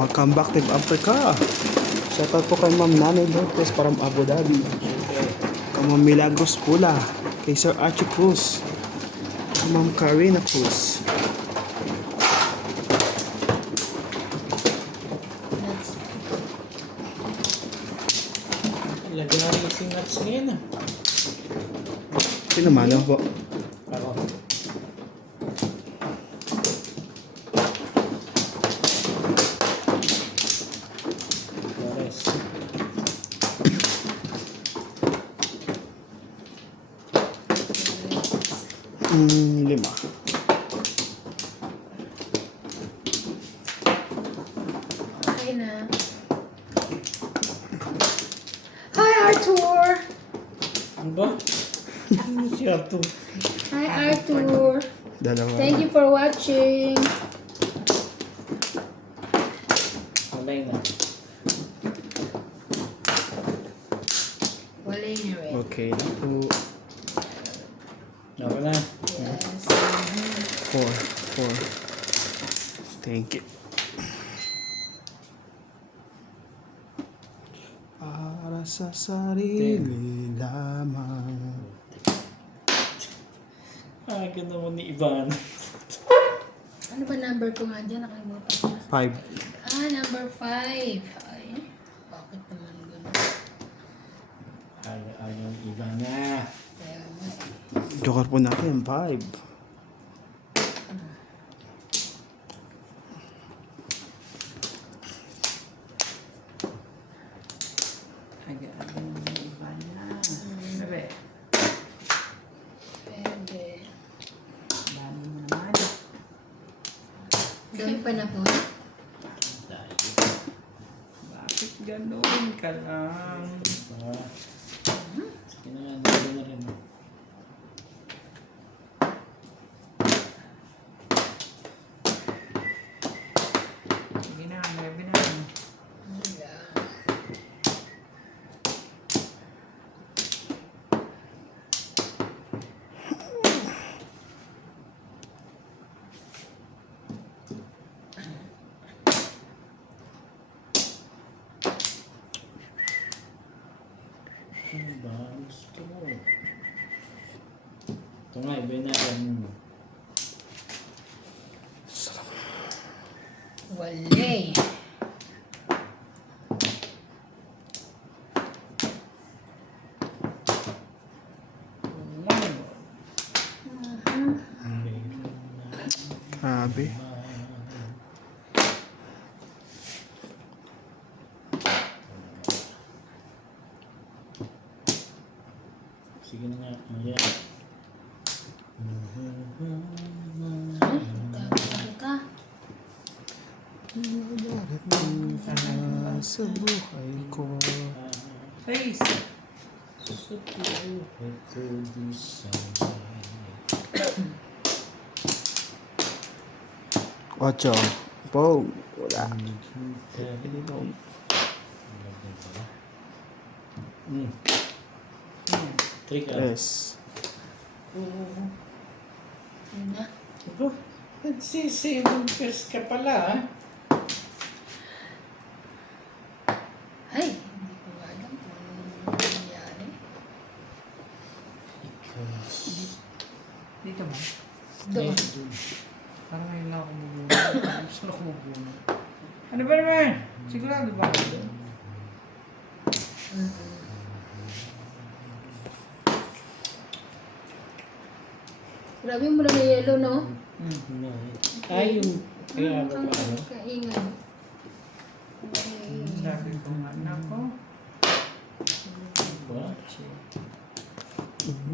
Welcome back, Team Africa. Shoutout po kay Ma'am Nanay Lopez from Abu Dhabi. Kay Ma'am Milagros Pula. Kay Sir Archie Cruz. Kay Ma'am Karina Cruz. Lagyan natin yung nuts ngayon ah. Sino man po? Ako. Flores. Lima. Okay na. Hi, Arthur! Ano ba? Ano si Arthur? Hi, Arthur! Dalawa. Thank you for watching. Malay na. Wala na rin. Okay na po. Ako na. Yes. 4. Thank you. Para sa sarili lamang. Ganda mo ni Ivan. Ano ba number ko nga dyan? Nakalimutan ko. 5. Number 5. Ay, bakit naman gano'n? Ayaw ni Ivan na. Kaya nga eh. Joker po natin, 5. Ayaw ni Ivan na. Sabi, Pwede. dami mo naman. Dami pa na po. Dahil. Bakit ganun ka lang? Sige na nga. Dahil na rin. Sige na, 9 na. Ano ba? Gusto mo. Ito nga, iba na yan. Wale. Grabe. Sige na nga. Ayan. Ay, tawag ka. Sa buhay ko. Face. Sa buhay ko di sana. 8. Po. Wala. Trick ah. Yes. Yun na. Ito, nagsisibong first ka pala ah. Ay, hindi ko alam kung ano nangyari. Dito ba? Doon. Parang ngayon lang ako mabuna. Gusto na ako mabuna. Ano ba naman? Sigurado ba ako doon? Grabe mo lang na yellow, no? Ay, yung kaya ano ba ano? Kaingay. Sabi ko nga, nako. Ba?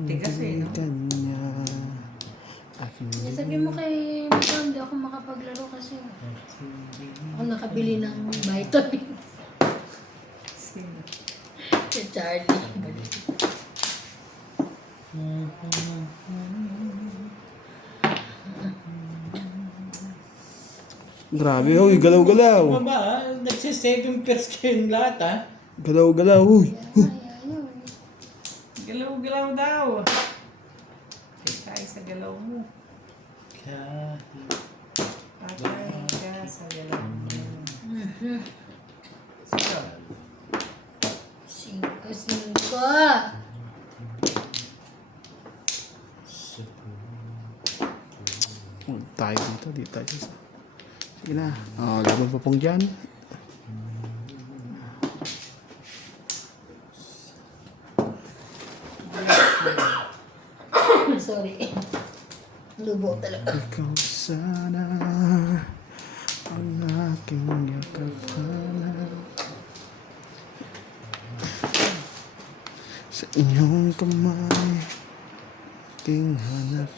Tigas eh, no? Kanya. Aking Sabi mo kay Mika, hindi ako makapaglaro kasi ako nakabili ng vitamin. Sino? Si Charlie. Grabe, uy, galaw-galaw. Ano ba? Nagsisibong first kayong lahat ah. Galaw-galaw, uy. Ayun. Galaw-galaw daw. Tayo sa galaw mo. Kahit Patay ka sa galaw mo. tayo dito. Dito tayo. Sige na. Laban pa pong dyan. Sorry. Lubo talaga. Ikaw sana ang aking yakapan. Sa inyong kamay aking hanap.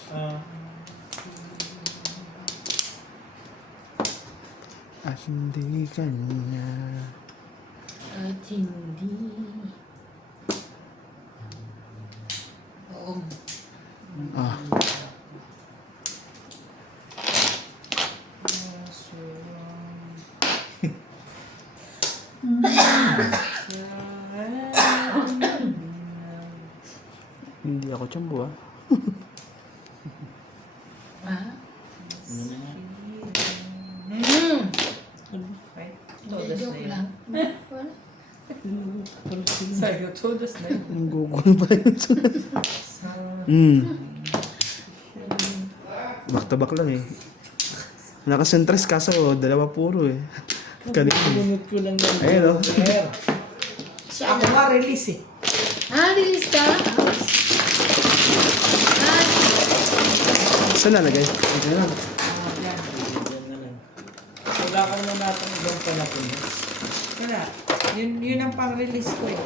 At hindi kanya. At hindi. Oo. Ah, hindi ako tiyambo ah. Ah? Ano na nga? Hindi, joke lang. Wala. Sabi ko, todas na yun. Ang gugol ba yun? Back to back lang eh. Nakasentres kaso dalawa puro eh. Kanina. Bunot ko lang ng Ayun, oh. Joker. Siya Ako nga release eh. Ah, release ka? Ah, Saan nalagay? Ito lang. Yan na lang. Wala ka naman natin ibang panapon. Wala. Yun ang pang-release ko eh.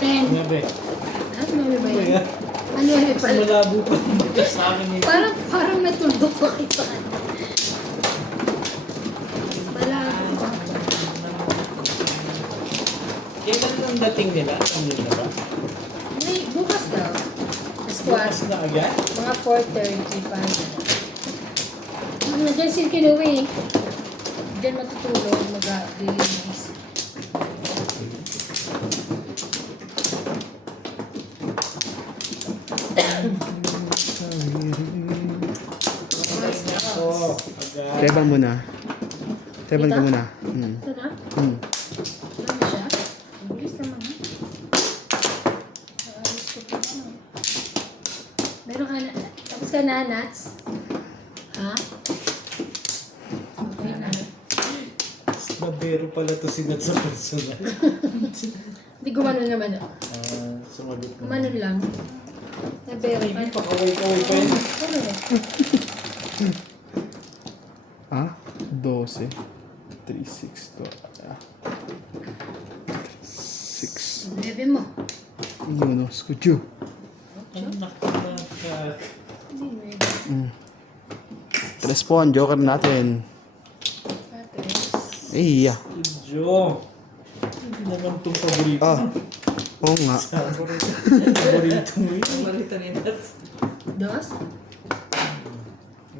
10. Nga ba? Ano ba yan? Ano yan? Mas malabo pa dito sa akin eh. Parang natulog ko kayo sa kanya. Malabo. Kailan ang dating nila? Ano na ba? May bukas daw. Squad. Bukas na agad? Mga 4:30 pa. Nandiyan si Kinuwi. Diyan matutulog. Mag-release. Ako, agad. Teban mo na. Teban ka Ito? muna. Ito na? Hmm. Ano siya? Ang bilis naman. Ayos ko pa ano. Meron ka na. Tapos ka na, Nats? Ha? Okay na. Babero pala to si Nat sa personal. Hindi gumanon naman. Sumagot na. Gumanon lang. Nabero ka. Hindi pa kaway-kaway pa yun. Ano eh? Ah? 12. 3, 6 to. 6. Bebe mo. Yun o. Skutyo. Ang nakakak. Hindi, bebe. Tres po ang joker natin. Patres. Iya. Jo. Hindi naman itong paborito. Ah. Oo nga. Paborito mo yun. Marito ni Nats. Dos?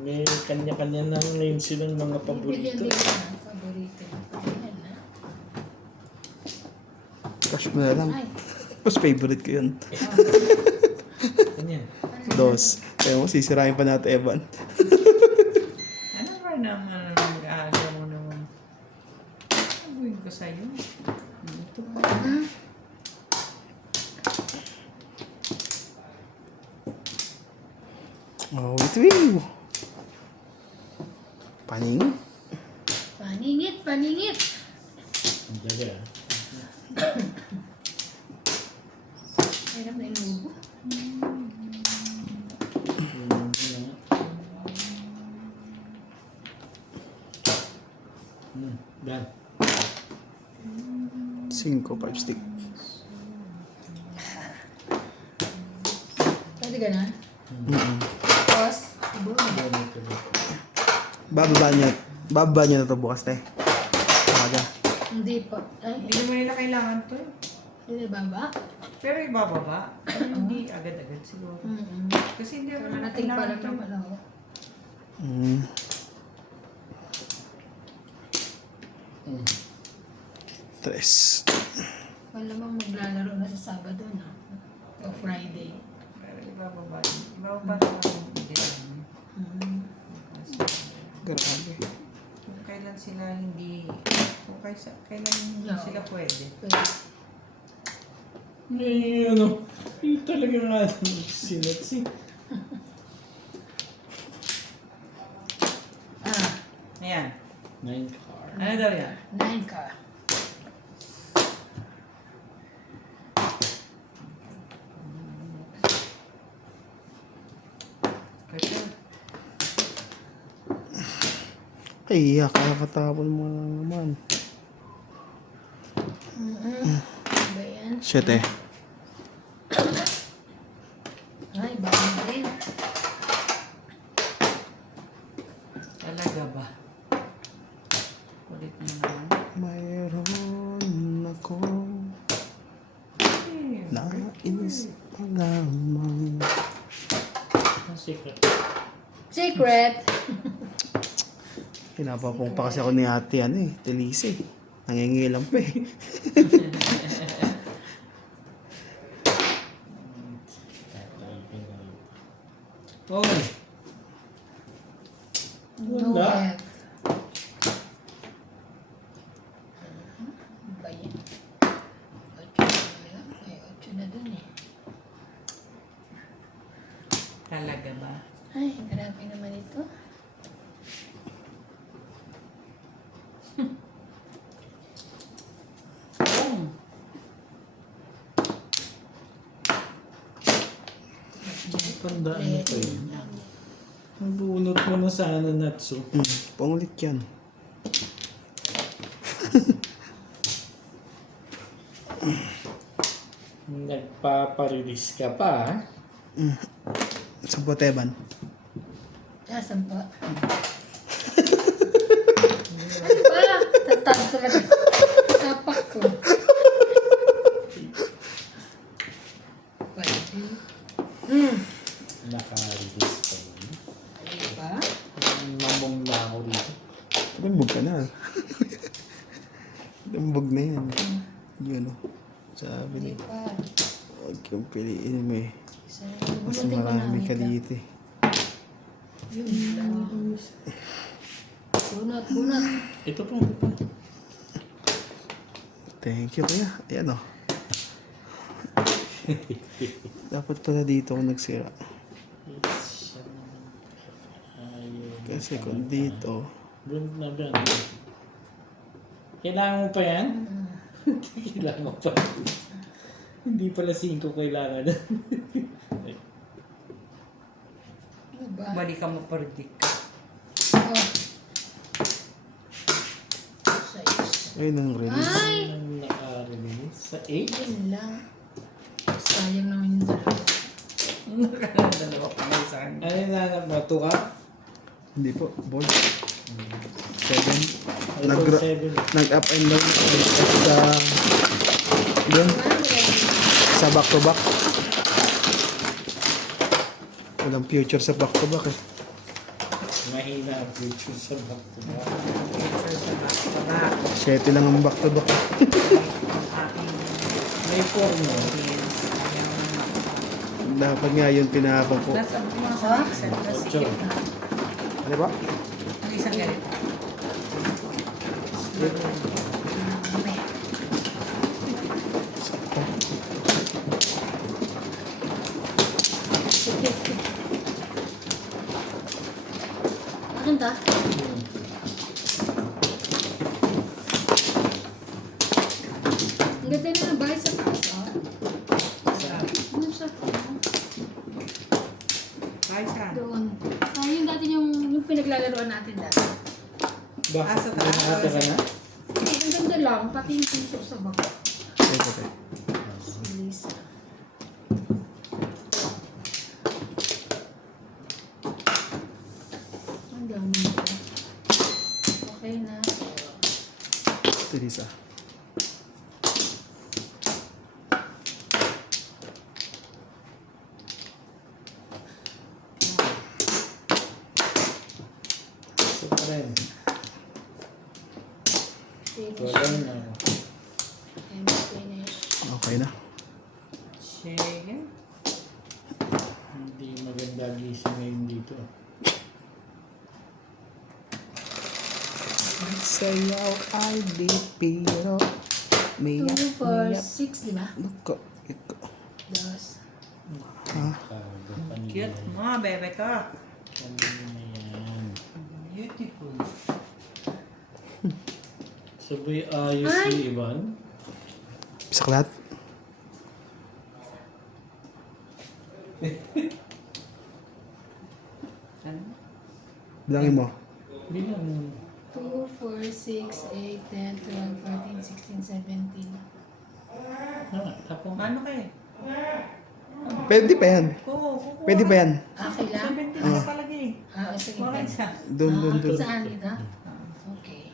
May kanya-kanya na ngayon silang mga Bibigyan paborito. din ka ng paborito. Ayan na. Cash mo na lang. Ay. Mas favorite ko yun. Ganyan. Dos. Kaya mo, sisirain pa natin, Evan. Ano ba naman ang mag-aaga mo naman? Sabuhin ko sa'yo. Ito pa. Ah. Oh, wait. Paning. Paningit, paningit. Ang daga. Hirap na inubo. Dan. 5, 5 stick. Pwede ka na? Tapos, ibo. Bababa niyo na ito bukas, te. Umaga. Hindi pa. Ay, Hindi mo nila kailangan to. hindi baba. Pero ibababa. Hindi agad-agad siguro. Kasi hindi mo nila Karating pa kailangan lang to. naman ako. Tres. Malamang maglalaro na sa Sabado na. O Friday. Pero ibababa. Ibababa naman hindi naman. Grabe. Kung kailan sila hindi... kailan No. sila pwede. Pwede. Ay, ano. Yung talaga nga sinat si. 9 car. Ano daw yan? 9 car. Kasi, Ay, kakatapon mo lang naman. Ano ba yan? 7. Ay, bagong rin. talaga ba? Ulit mo naman. Mayroon akong Eh, nais lamang. Ang secret. Secret. Pinapapong pa kasi ako ni ate, Telise. Nangingilam pa eh. Oh, No Wala. F. Ano ba yan? 8 na lang. May 8 na dun eh. talaga ba? Ay, grabe naman ito. tandaan mo pa yun. Nabunot mo na sana, Natsu. Pangulit yan. Nagpaparelease ka pa, ha? Sa Boteban. Nasaan pa? Ano ba? Tatag talaga. Tapak ko. Pwede. Naka-release pa yun. Di ba? Mamong na ako rito. Lumbog ka na. Lumbog na yan. Yun Sabi Di ni, ba? huwag kang piliin mo eh. Isa, Mas bunutin ko marami na ka ito. dito eh. Yun lang. Bunot, bunot. Ito po. Thank you kuya. Ayan Dapat pala dito ako nagsira. Kasi kung dito, Brand na brand. Kailangan mo pa yan? Kailangan mo pa. Hindi pala 5 kailangan. Ano ba? Balikan mo predict. Oh. 6. ayun ang release. Ay! Ang naka-release sa 8. Yun lang. Sayang naman yung dalawa. Dalawa pa na sa akin. Ano yung nanap mo? 2 up? Hindi po, ball. 7. Ito 7. Nag-up and down sa yun, sa back to back. Walang future sa back to back eh. Mahina ang future sa back to back. Picture sa back to back. 7 lang ang back to back. Aking May 4 mo. kids. Ayaw na. Dapat nga yun pinahapon ko. That's ang mga sa isang Ocho. sikip na. Ano ba? Ang isang ganito. Akin ta? Ang ganda na ng bahay sa taas, ah. Doon sa Ay, saan? doon. Ah, yung dati yung pinaglalaroan natin dati. Bakit? sa taas. Nakatira na? Hindi, ang ganda lang. Pati yung pinto sa baba. Okay. Si Lisa. Ang dami nito. Okay na. Ito Lisa. Isa pa rin. Finish. Wala na. And finish. Okay na. Sige. Hindi maganda gising ngayon dito. Sayaw ay di pero 2, 4, 6, di ba? Iko. Iko. Dos. Ha? Cute mo, bebe ko. Kanina yan. Beautiful. Sabay ayos Ay! ni Ivan. Bisaklat. Ano? Bilangin mo. Bilang 2, 4, 6, 8, 10, 12, 14, 16, 17. tapos Ano kayo? Pwede pa yan. Kukuha. Pwede pa yan. Okay lang? 17 na talaga eh. Sige. Wala isa. Doon. Saan ito? Okay.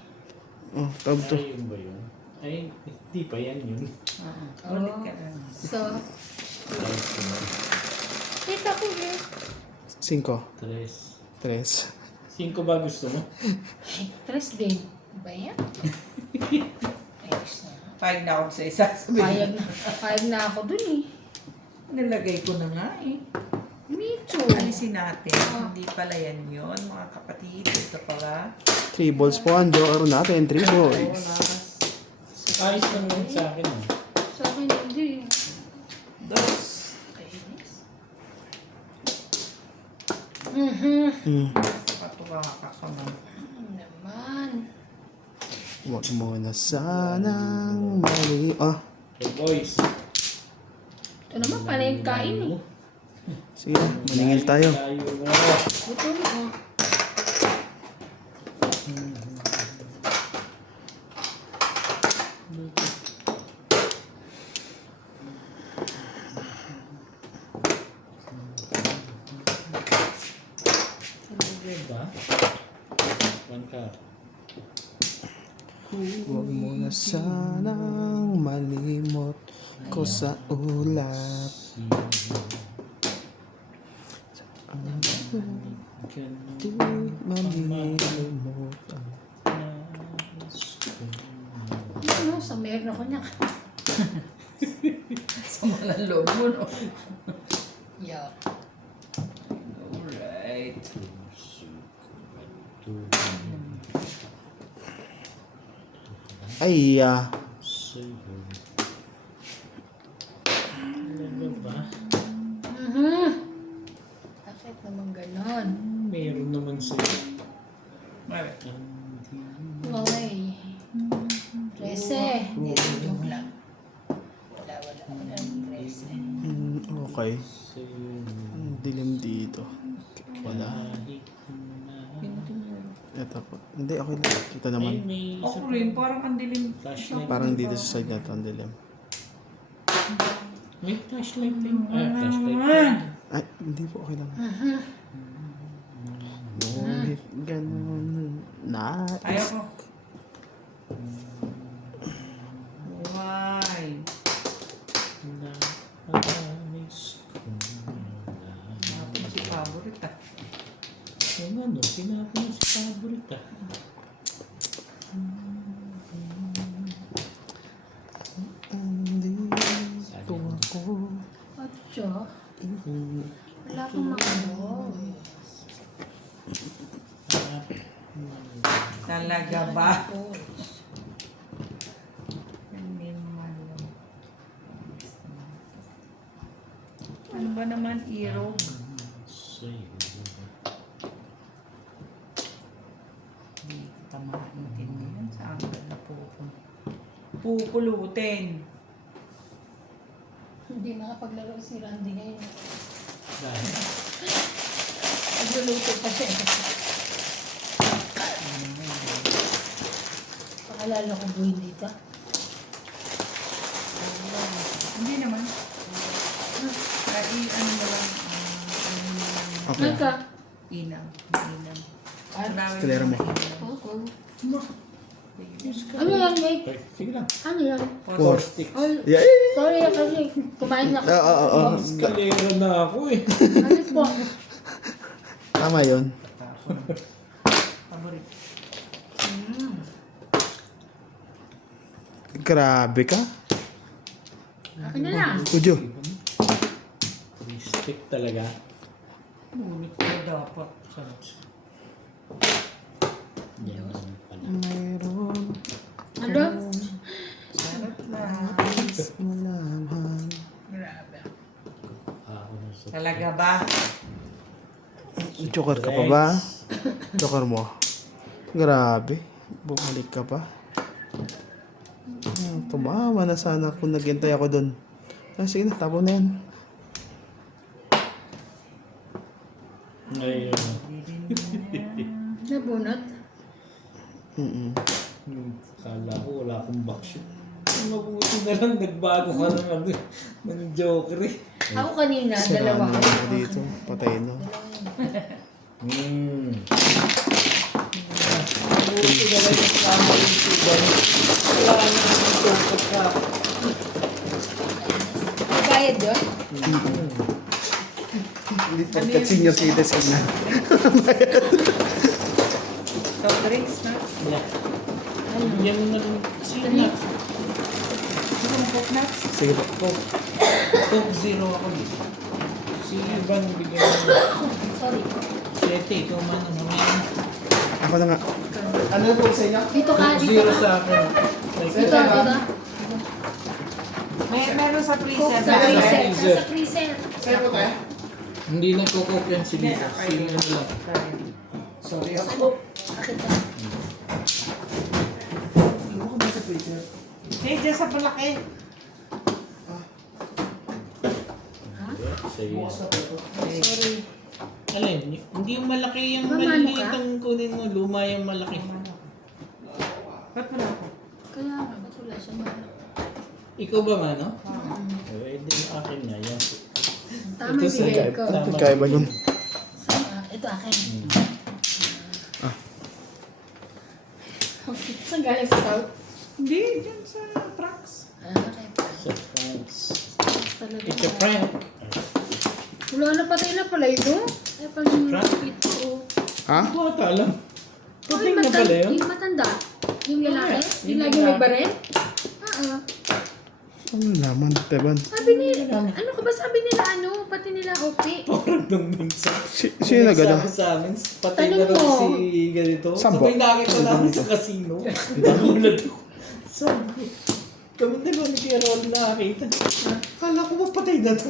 Oh, tawag to. Ay, yun ba yun? Ay, hindi pa yan yun. Ulit ka lang. So, kita ko eh. 5. Tres. 3. 5 ba gusto mo? Ay, 3 din. Ba yan? Ayos na. Pahig na ako sa isa. Payag na ako dun eh. Nilagay ko na nga eh. Me too. Alisin natin. Hindi pala yan yun, mga kapatid. Ito pala. 3 balls po ang joker natin. 3 balls. Ayos lang yun sa akin. Sa akin hindi. Dos. Kainis. Patuwa ka ka man. Naman. Huwag mo na sanang mali. Ah, So boys. Ito naman pala yung kain eh. sige na. Maningil tayo. Ito na oh. Ba? One cup. Huwag mo na sanang malimot ko sa ulap. Di malilimot ang Ano, sa meron ako niya. Sa malang loob mo, no? Yeah. Alright. ay, Ano ba? Bakit naman ganon? Meron naman sa'yo. Alright. Okay. 13. Hindi, joke lang. Wala. 13. okay. Ang dilim dito. Wala. Ito po. Hindi, okay lang. Ito Ay, naman. may isa Ako rin, parang ang dilim. flashlight. Parang dito sa side na ito ang dilim. May flashlight din. Flashlight. Ay, hindi po, okay lang. Ngunit ganun nais. Ayaw ko. Why? Napin si favorite ah. Ano, tinapon mo si favorite ah. Andito ako. At siya, wala akong makano. Talaga ba? Hindi naman yun. Ano ba naman, Iro? Hindi tamaan natin yan. Saan ka na pupulutin? Hindi nakapaglaro si Randy ngayon. Dahil. Nagluluto pa siya. Paalala ko buhay dito. Hindi naman. Ano mo lang, ano mo lang, Okay. Nagka. inang. Inang. Ano Kalera mo. Oo. Yes, Ano yan, May? sige lang. Ano yan? 4. Stick. Ay, Yeah. sorry kasi kumain na ako. Kalera na ako eh. Ano po? Tama yun. Paborito. Grabe ka. Akin na lang. Ujo. Stick talaga. Ngunit ko dapat. Sarap. Yan naman pala. Mayroon Ano? Sarap lang. malaman. Grabe. Ako na sa Talaga ba? Joker ka pa ba? Joker mo. Grabe. Bumalik ka pa? Tumama na sana kung naghintay ako dun. Sige na, tapon na yan. Ay, Nabunot. Kala ko wala akong backshoot. Mabuti na lang, nagbago ka ng ano, ng joker eh. Ako kanina, Sira dalawa na ko. ako dito. Patay na. Mabuti na lang yung kama yung sugar. Wala nang joker ka. May bayad yun? Hindi porkat senior citizen na. Soft drinks, na? Yeah. Bigyan mo na rin si Nuts. Yung coke nuts? Sige po. Coke Zero ako dito. Si Ivan bigyan mo. Sorry. Si Ete, ikaw man ang mamaya. Ako na nga. Ano po sa inyo? Dito ka, Coke dito Zero ka. sa akin. Dito, dito. Meron sa freezer. Coke sa Meron. freezer. Freezer. Sa freezer. Sa'yo po tayo? Hindi nagko-coke yan si Lisa. Si ano lang. Sorry ako. Ano? Bakit ka? Ano ko ba sa freezer? Eh, dyan sa palaki. Sorry. Alin? Hindi yung malaki yung Mamano maliliit ka? ang kunin mo. Luma yung malaki. Ba't wala ko? Kaya nga, ba't wala siya mana? Ikaw ba man, no? Eh, di akin na yan. Tama Ito yung sa bigay ko. tama. Kaya ba yun? Ito akin. Saan galing sa South? Hindi, dyan sa trucks. Okay. Sa France. Talaga. It's a prank. Wala na, patay na pala ito. Eh, pag yung nakikita ko. Ha? Ito ata lang. Oh, Puting na pala yun. Yung matanda. Yung lalaki. Yung Yung lagi may lalaki. baril. Oo. Ano naman, Teban? Sabi nila, ano ka ba sabi nila ano? Pati nila OP. Parang nung minsan. Sino na gano'n? Nagsabi sa amin, patay Tanong na raw mo. si ganito. Saan Sabay ba? nakita namin sa casino. Nagulat ako. Sabi, kami dalawa ni Kuya Rolly nakakita. Kala ko mapatay na to.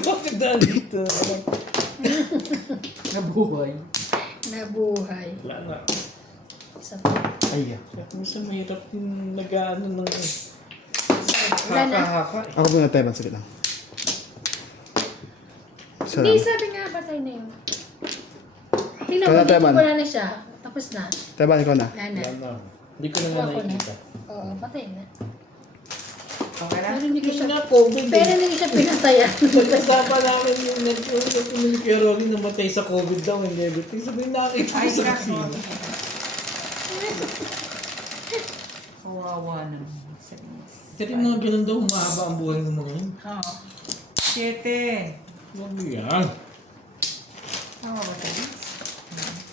Bakit dito? Nabuhay. Nabuhay. Wala nga. Isa pa. Ay, Kaya kung saan mahirap yung nag-ano ng Wala na. haka-haka. ako muna, Teban. Sige lang. Isa Hindi, lang. sabi nga patay na yun. Tingnan Kaya mo, dito Teban. wala na siya. Tapos na. Teban, ikaw na. Wala na. Wala na. Hindi ko naman Ako na. nakikita. Oo, patay na. Okay na? Pero hindi ko Kasi siya, nga COVID pero eh. hindi ko siya pinatayan. Pagkasama namin yung nag-uusap ko ni Kuya Rolly namatay sa COVID daw and everything. Sabi nakikita ko Ay, sa kaso. casino. Kawawa na. Kasi mga ganun daw, humahaba ang buhay ng mga yun. Oo. 7. Huwag mo yan. Tama ba tayo?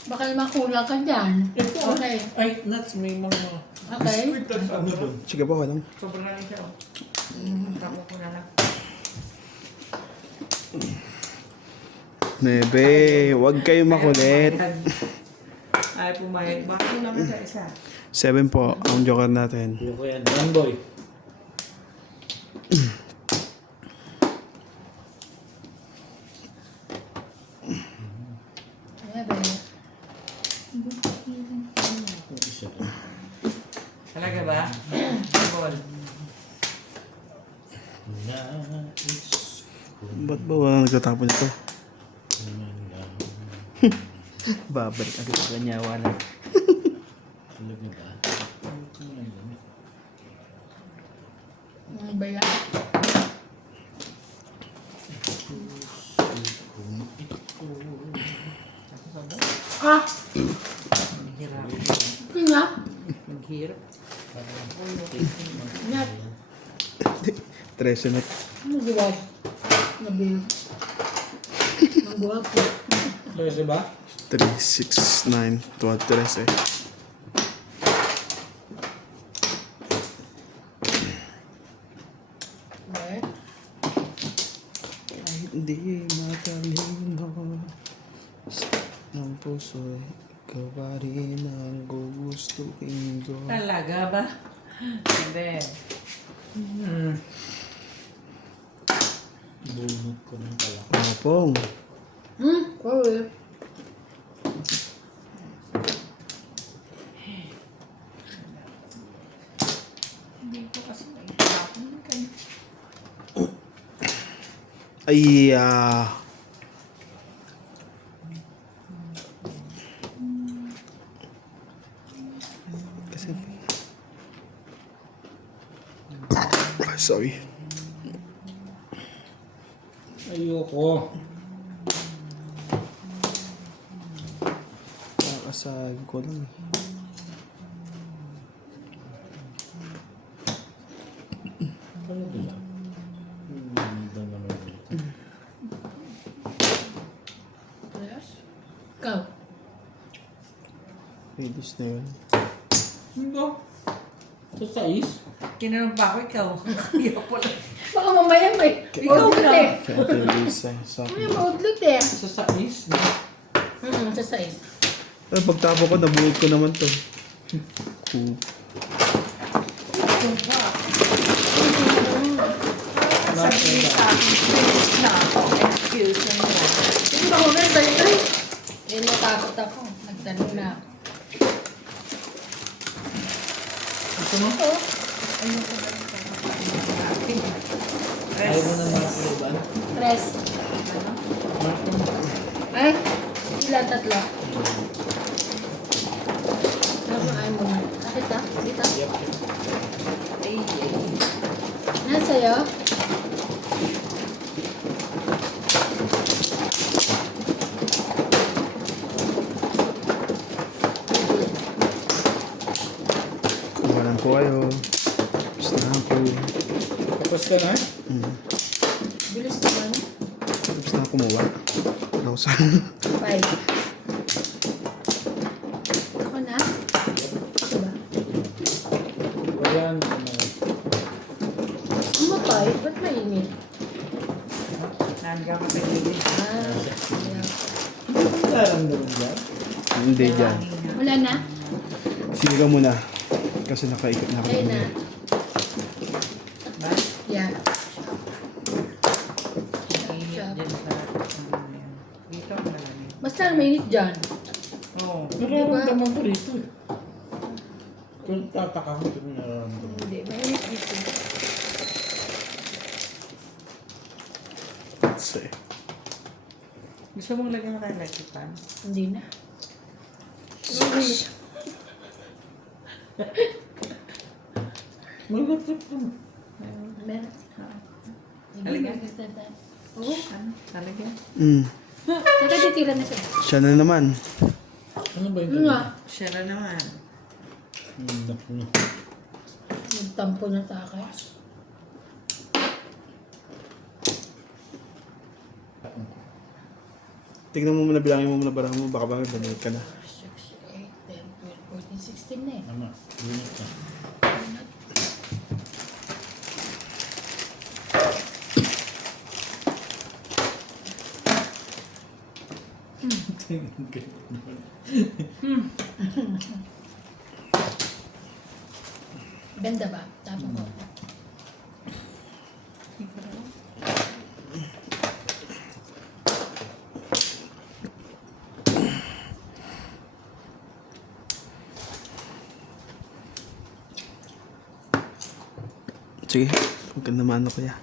Baka makulang ka dyan. Okay. Ay, nuts, may mga... Okay. Ano doon? Sige po, walang. Sobrang lang siya. Tama ko na lang. Nebe, huwag kayo makulit. Ay, pumayag. Bakit lang ito isa? 7 po, ang joker natin. Hindi ko yan. One boy. Ayan ba yun? Isa doon. Talaga ba? Ball. Nais Ba't ba walang nagtatapon ito? ko naman lang. Babalik agad ang ganyawa na. Talaga ba? Ano ba yan? Ah! Hirap. Yun nga. Maghirap. Ingat. 13 na. Ano gawa? Nabiyo. Ang guwapo. Kasi ba? 3, 6, 9, 12, 13. Okay. Kahit hindi matalino ng puso'y ikaw pa rin ang gugustuhin ko. Talaga ba? Hindi. Bunot ko ng pala. Opong. Okay. Hindi ko kasi naitapon ka. Ay, kasi, sorry. Ayoko. Kakasag ko lang eh. Ano ba yan? Ganda naman dito. Yes. Ikaw. Ladies na yun. Hindi. Sa sais? Kinanong pa ako, ikaw. Iyak po lang. Baka mamaya may Ikaw outlet na. eh. Kaya Ate Lisa, sa Mamaya akin. may outlet eh. Sa sais? Sa size. Ay, pagtapo ko, nabuhod ko naman to. Cool. Yung pa. Sabihin sa akin, please na ako. Excuse me. Hindi ba ako rin sa'yo? Ay! Eh, natakot ako. Nagtanong na ako. Gusto mo? Oo. Ayoko na lang tayo. Ayaw mo na makakaliban? Tres. Ay! Ilan? Tatlo. Ano ayaw mo na? Bakit ah? Dito? Yep. Ay, Nasa'yo? Iwanan po kayo. Gusto na ako. Tapos ka na? Bilis naman. Gusto na kumuha. Ako sa... Five. Ako na? Diba? Wala na. Umapay? Ba't mainit? nandiyan ka sa gilid. Ah, yeah. Nararamdaman dyan? Hindi dyan. Wala na? Sinigaw mo na. Kasi nakaikot na ako. Ayun na. Ba? Yeah. Mainit dyan sa... Dito ang malamig. Basta mainit dyan. Oo. Nararamdaman ko rito eh. Kung tataka mo, ito nararamdaman. Hindi, mainit dito. Say. Gusto mong lagyan ka ng electric fan? Hindi na. Mag-laptop ka mo. Meron. Halika. Oo. Ano? Talagyan? Nakatitira na siya. Siya na naman. Ano ba Ano yun? nga? Siya na naman. Naku na. Nagtampo na takay. Tignan mo muna, bilangin mo muna barang mo. Baka ba may banayad ka na. 6, 8, 10, 12, 14, 16 na eh. Ano? Unit na. Ganda ba? Tapos ko. Sige, huwag ka naman ano kaya.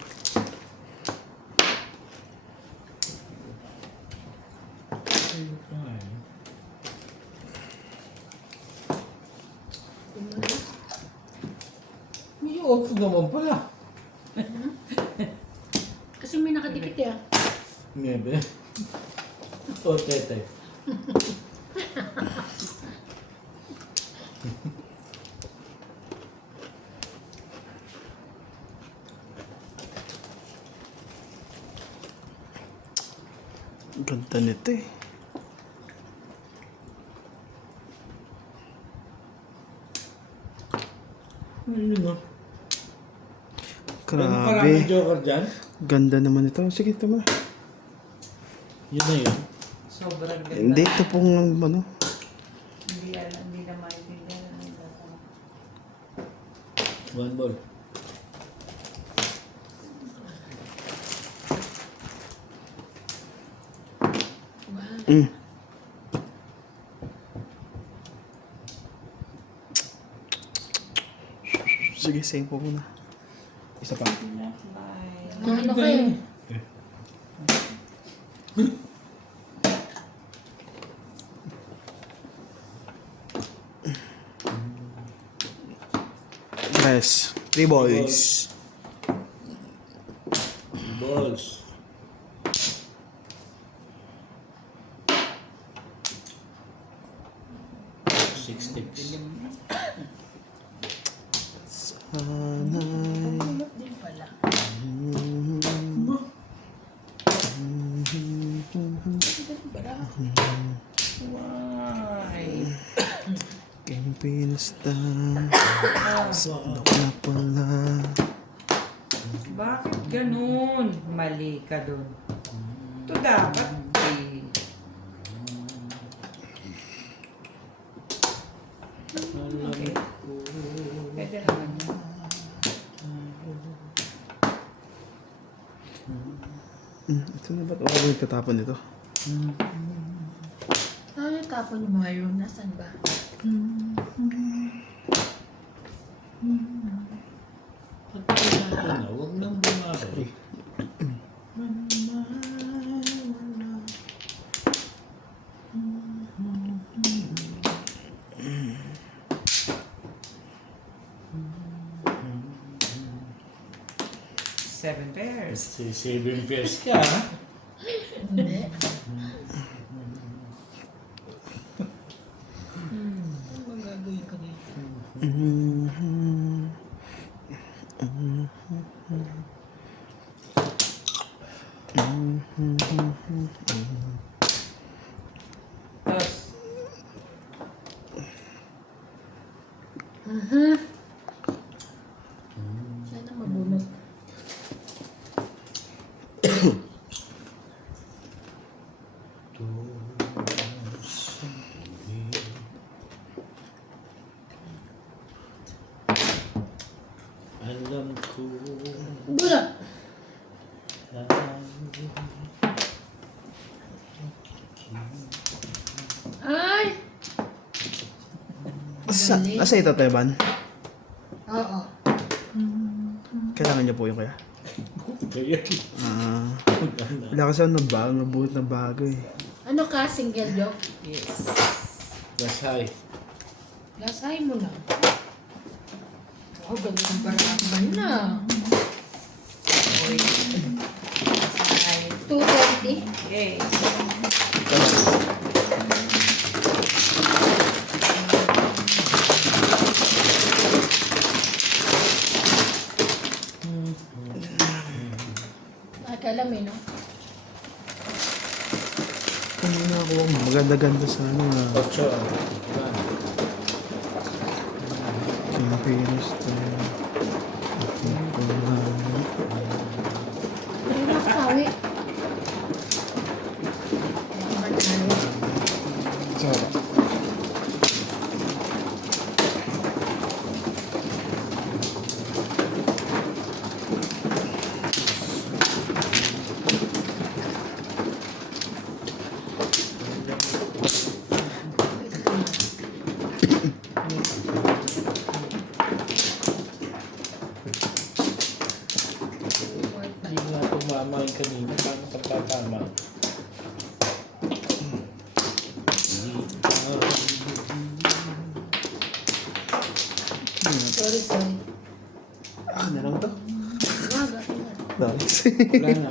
May auto naman pala. Kasi may nakadikit eh. Nebe. O, tete. Ganda nito eh. Ayun no. Ano Grabe. parang joker dyan? Ganda naman ito. Sige, ito mo. Yun na yun. Sobrang ganda. Hindi, ito pong ano. Hindi alam, hindi na maintindihan. Ano yung data. One ball. Wow. Mm. Sige, same po muna. Isa pa. Ano kayo? Yes. 3 boys. Balls. Six sticks. Sana'y Pulot din pala. Why? iyong pinasta. Sandok na pala. Bakit ganun? Mali ka dun. Ito dapat eh. Okay. Pwede naman yun. Ito na ba't ako nagtatapon nito? Ano tapon mo ngayon? Nasaan ba? Pagkakita na, huwag nang bumabalik. Seven pairs. Si 7 pairs ka, ha? Hindi. Ano bang gagawin ko dito? Tapos, Sana mabunot. Alam ko. Bunot! Ay! Nasa ito, Teban? Oo. Kailangan niyo po yung kaya? Kaya, Wala kasi ako nabuhat na bago eh. Ano ka? Single joke? yes. Gasay. Lasahin mo na. Oh, ganda ng barakan na. Oy. Ay. 220. Yay. Nakakalam eh, no? Ano na ako, maganda-ganda sa ano ah. 8. King Pinasta. Pero nakakawi. So, Hindi nga tumama yung kanina. Paano ka tatama? Sorry, sorry. ano lang to? Waga. Dami. Wala na.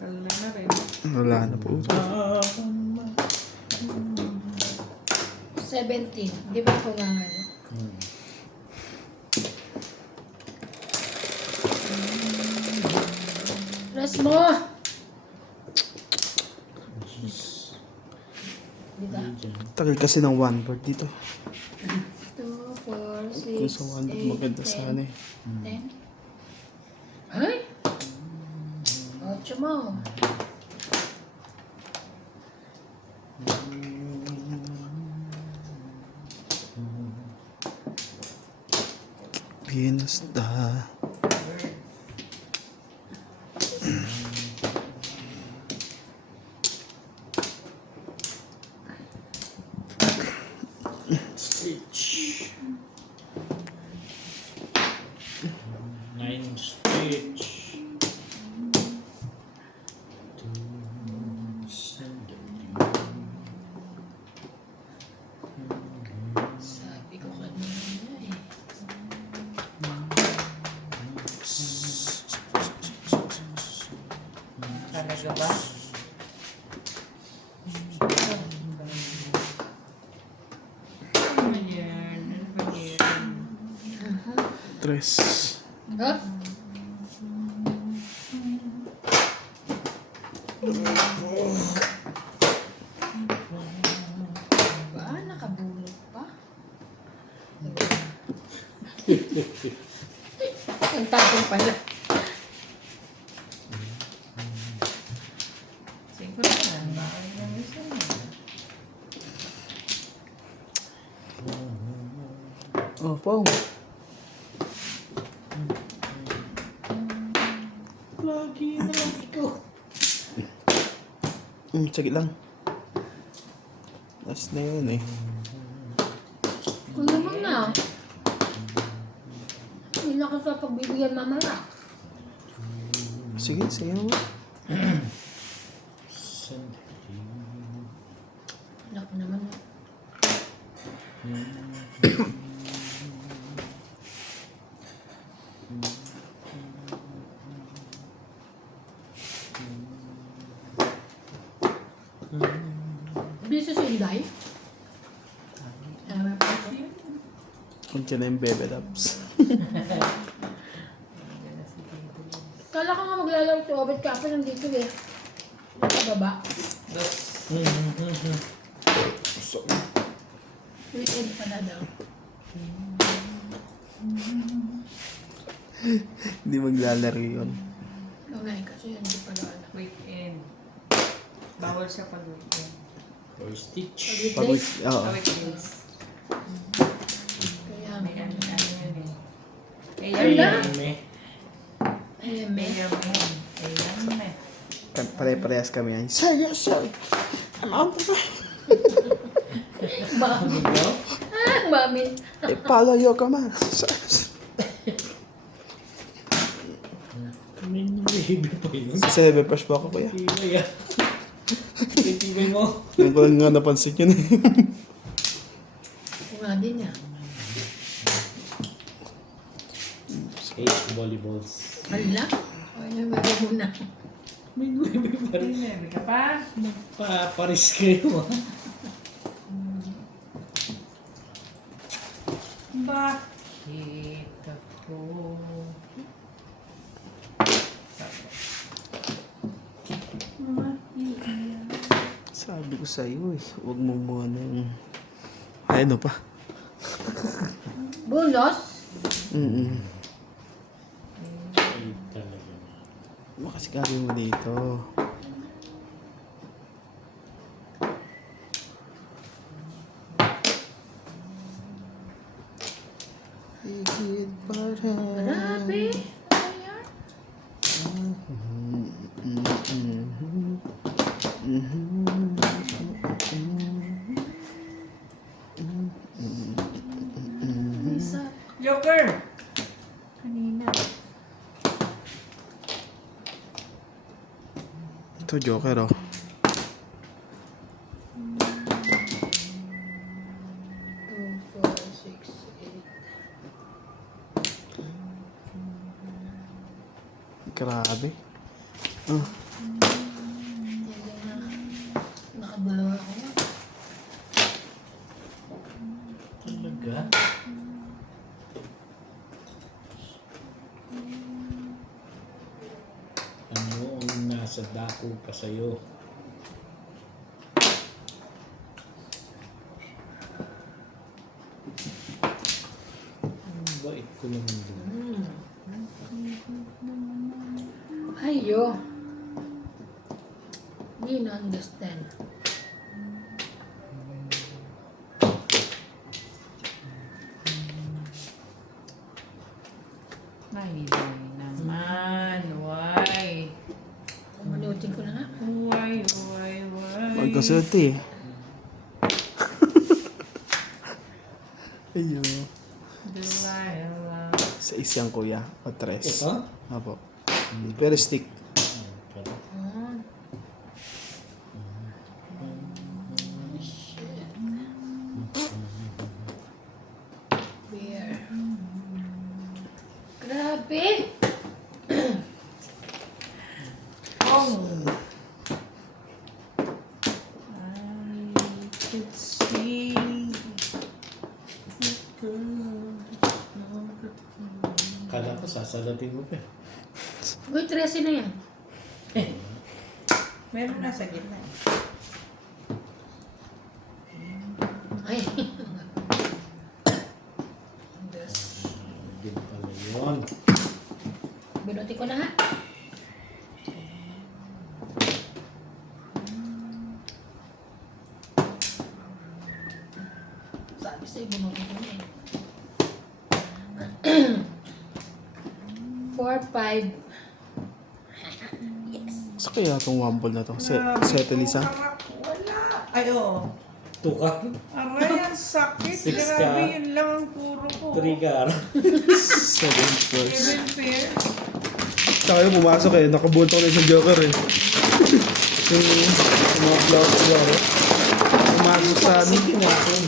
Wala na rin. Wala na po. 17. Di ba ko nga ano? Press mo! Dito. Tagal kasi ng one word dito. 2, 4, 6, Kung sa one word maganda sana eh. 10. Ay! 8 mo. Pinasta. Stitch. Talaga ba? Ano ba yan? Ano ba yan? Tres. Huh? Ba? Nakabulog pa? Ang tapong pala. Siguro na. Bakit lang isa na? Oh, Pong. Lagi na lang ikaw. Sige lang. Last na yun eh. Kung naman na. Hindi na kasi pagbibigyan mamaya. Sige, sige naman. Anak naman na. Busy si Inday? May pa. Kung dyan na yung bebe laps. Kala ko nga maglalaro si Obet Kapo nandito eh. Sa baba. Weekend pala daw. Hindi maglalaro yun. Okay, kasi hindi pala alam. Weekend. Bawal siya pag weekend. Or stitch. Pag Weekdays. oo. Weekdays. Kaya May ano yan eh. Kaya Ala! yan. Ayan, May may. yaman. Ayan eh. Pare-parehas kami yan. Sir, yes, sir. I'm out of Mami. Mami. follow your command. Sir. May baby pa yun. Sa bebe fresh pa ako kuya. Tibay ah. Tibay mo. Ngayon ko lang nga napansin yun eh. Nga din yan. Skate volleyballs. Hala. Okay na, meron muna. May baby pa rin. Sinabi ka pa? Paris kayo ah. Bakit ako? Sabi ko sa'yo eh. Huwag mo muna yung... Ay, ano pa? Bonus? Ay, talaga. Makasigari mo dito. Higit para... Grabe. Ano yan? Isa. Joker! Kanina. Ito, Joker oh. Two, four, six, eight. Grabe. Hindi na. Nakadalawa ako na. Talaga? Ano ang nasa dako pa sa'yo? Ang bait ko naman din. Ayo. Hindi na-understand. Mahihay naman. Why? Malutin ko na nga. Why? Magkasunod eh. Ayun. Do I love? Sa isang kuya. O tres. Ito? Apo. Pero stick. Ah. Shit. Beer. Grabe. Oh! Kala ko sasalatin mo pa. Uy, 13 na yan. Meron na sa gitna. Ay. Hindi pala yun. Binuti ko na ha. Sabi sa'yo, binuti ko na eh. 4, 5. Yes. Sa kaya itong wumble na to? Settle isa? Wala. Ay, oo. Tuka. Aray, ang sakit. Six Grabe, ka. yun lang ang puro ko. Trigger. 7 first. 7 pair. Tsaka yung pumasok eh, nakabunto ko na isang joker eh. Yung mga flower. Pumasok sa Kasi tinapon.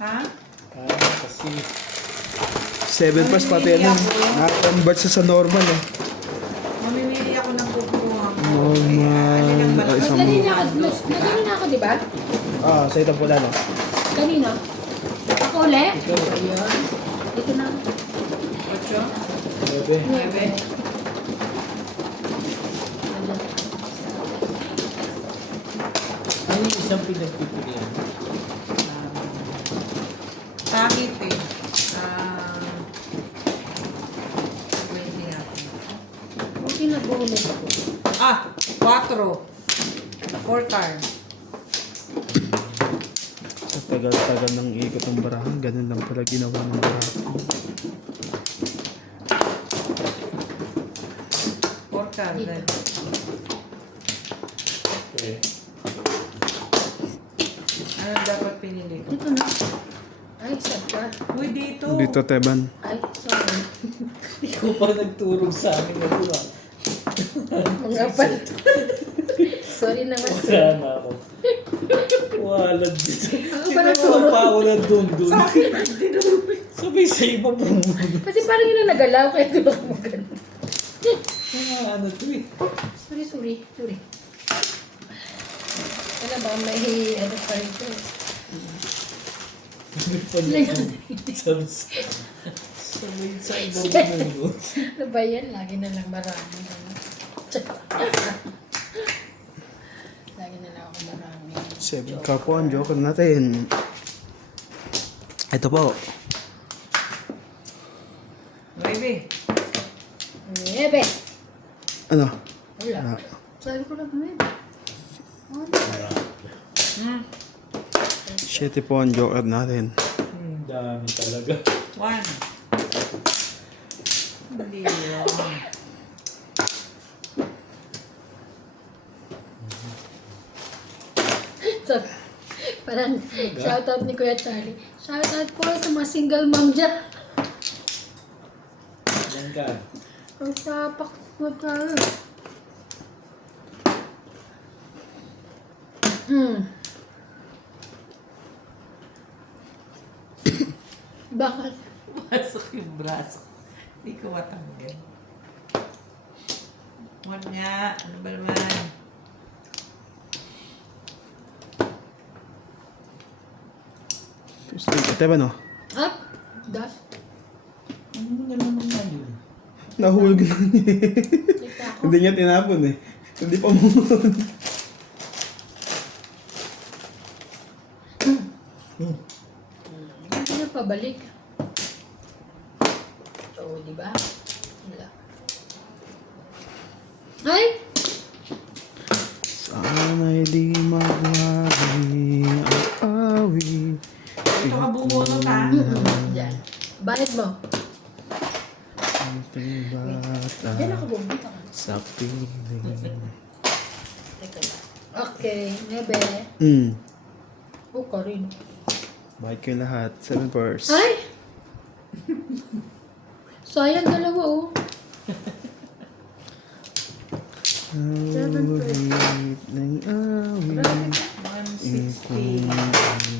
Ha? Kasi 7 first pati ano. Nakakambart siya sa normal eh. Mamimili ako ng kukuha ko. Normal. Alin ang Ay, malaki? isang... Nagano na ako, di ba? Ah, sa itong pula no? Kanina. Ako ulit? Ayun. Dito na. 8? bebe. 9? Ano yung isang pinagpipilian? Kahit eh. 20 natin. Okay na buulit ako. 4. 4 card. Sa tagal-tagal ng ikot ng barahan, ganun lang pala ginawa ng barahan. 4 card. Dito. Okay. Ano dapat pinili ko? Dito na. Ay, sad ka. Uy, dito. Dito, Teban. Ay, sorry. Ikaw pa nagturog sa akin na diba? Mga pal. Sorry naman. Wala na ako. Walad dito. Ako pa Sino nagturo. pa ako na dun? Sa akin, Sabay sa iba po mo. Kasi parang yun ang nagalaw, kaya di ba kumaganda? Ano to eh? Sorry. Ano ba, may ano pa rin ito. Ano pa niya? Sabay sa ibang mundo. Ano ba yan? Lagi na lang marami. Lagi na lang ako marami. 7 ka po ang joker natin. Ito po. 9. Niebe! Ano? Wala. Sabi ko lang, niebe. Oh, 7 po ang joker natin. Dami talaga. 1. Hindi yun. so, parang shoutout ni Kuya Charlie. Shoutout po sa mga single mom dyan. Yan ka. Ang papak mo tayo. Bakit? Pasok yung braso. Hindi ko matanggal. 1 nga. Ano ba naman? Teban no? Up? Das? Ano mo na naman na yun? Nahulog na niya. Kita ako. Hindi niya tinapon eh. Hindi pa mo. Hindi na pabalik. Oo, di ba? Wala. Ay! Sana'y di magwagi ang awi. Ito ka bumunot ha. Yan. Bayad mo. Ating bata Yan ako bumita ka. sa piling. Teka lang. Okay, nebe. Oh, Corin. Bakit kayo lahat? 7 pairs. Ay! Sayang dalawa oh. Awit ng awi. 160.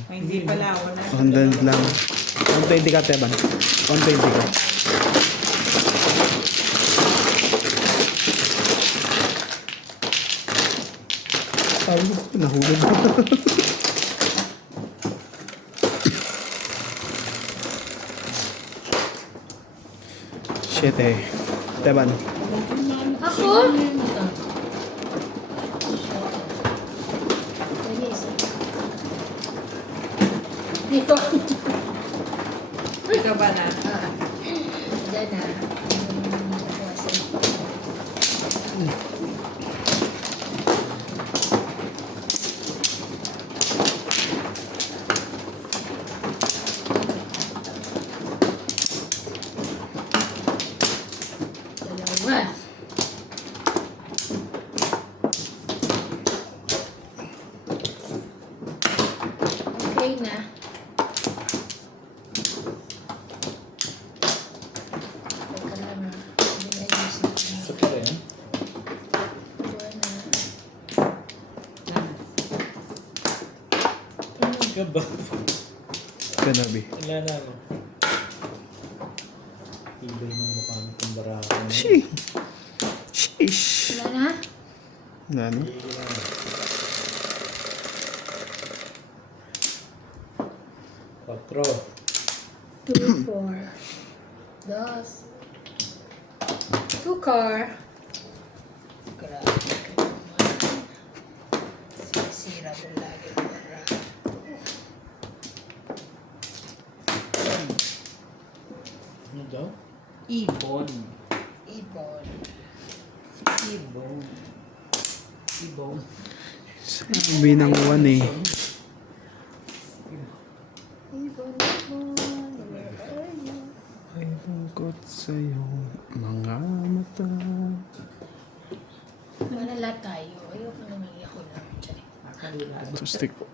Ay, hindi pala. 100 lang. 120 ka, Teban. 120 ka. Sabi ko, nahulog na. 7. Teban. Ako? Pwede isa. Dito. Ito ba na? Diyan na. Bawasan. Dalawa. Okay na. Teka lang ah. Hindi na ayusin ko. Sa ka rin. Diyan na. Ano ka ba? Kanabi. Wala na ako. Ibay ng mukha ng kumbara ko. Sheesh. Wala na? Nani? Patro. 2, 4. Dos. 2 car. Grabe ka naman. Sisira mo lagi ang bara. Ano daw? Ibon. Ibon. Ibon. Ibon. Sabi ng 1 eh. Ibon, ibon. Where are you? Ay lungkot sa'yo, mga mata. Malala tayo. Ayoko naman ako lang. Nakalilado. Tustik po.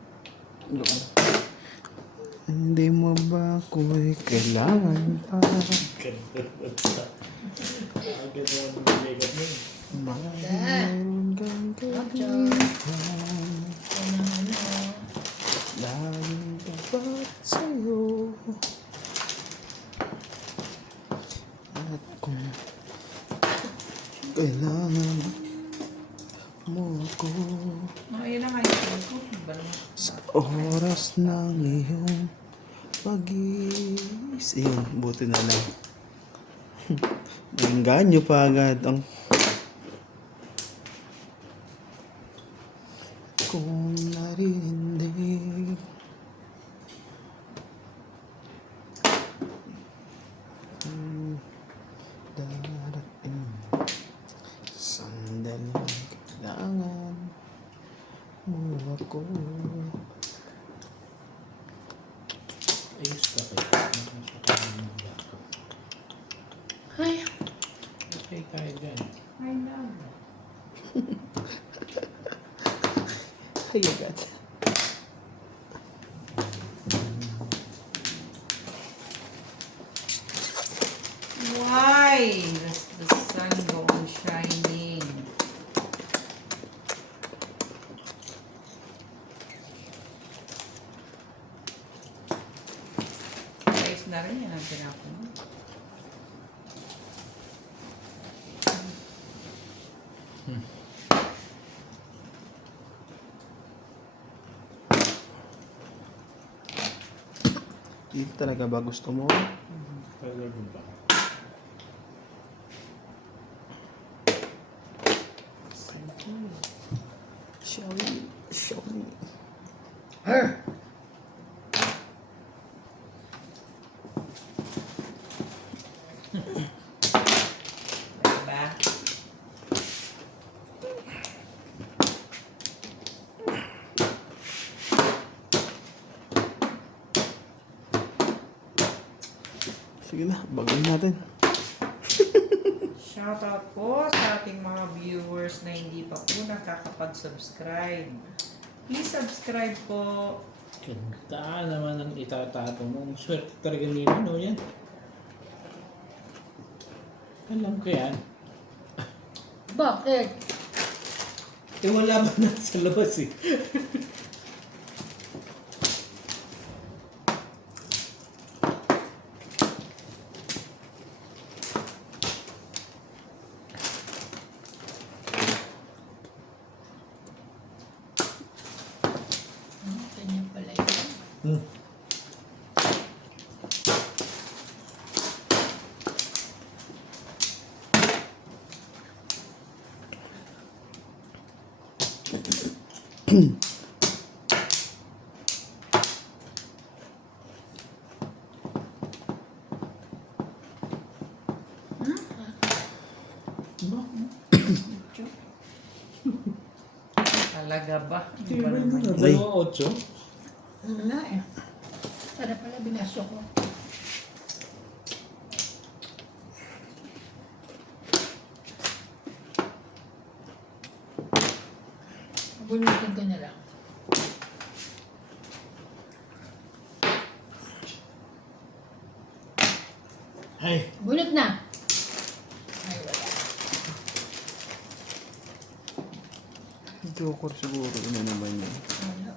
Hindi mo ba ako'y kailangan pa? Agad na ang bigat mo. Mayroon kang Ocho. kailangan. Yan ang ano. Laging tapat sa'yo. At kung kailangan mo ako Ayun na nga yung ko. Ba naman? sa oras ng iyong pag-iis. Yun, buti na lang. Nainganyo pa agad ang kung narinig. Darating sandaling kailangan mo ako. Ayos ka kayo. Nakasok ka ng backup. Ay, Okay tayo dyan. Ay, love. Ay, agad. Why? The sun go on shining. Guys na rin yan ang tinapon mo. Hindi talaga ba gusto mo? Talaga ba? Shall we? Shall we? her. Diba? Sige na, baguhin natin. Shoutout po sa ating mga viewers na hindi pa po nakakapag-subscribe. Please subscribe po. Taan naman ang itatapo mo. Swerte talaga nila, no? Yan. Alam ko yan. Bakit? Eh, wala ba na sa labas eh. Ganyan pala yun. Hmm. Talaga ba? Table mo na, Ay. 2-8. Wala eh. Sana pala binaso ko. Bunutin ko na lang. Ay, Bunot na! Ay, wala. Joker siguro. Ano naman yun? Wala.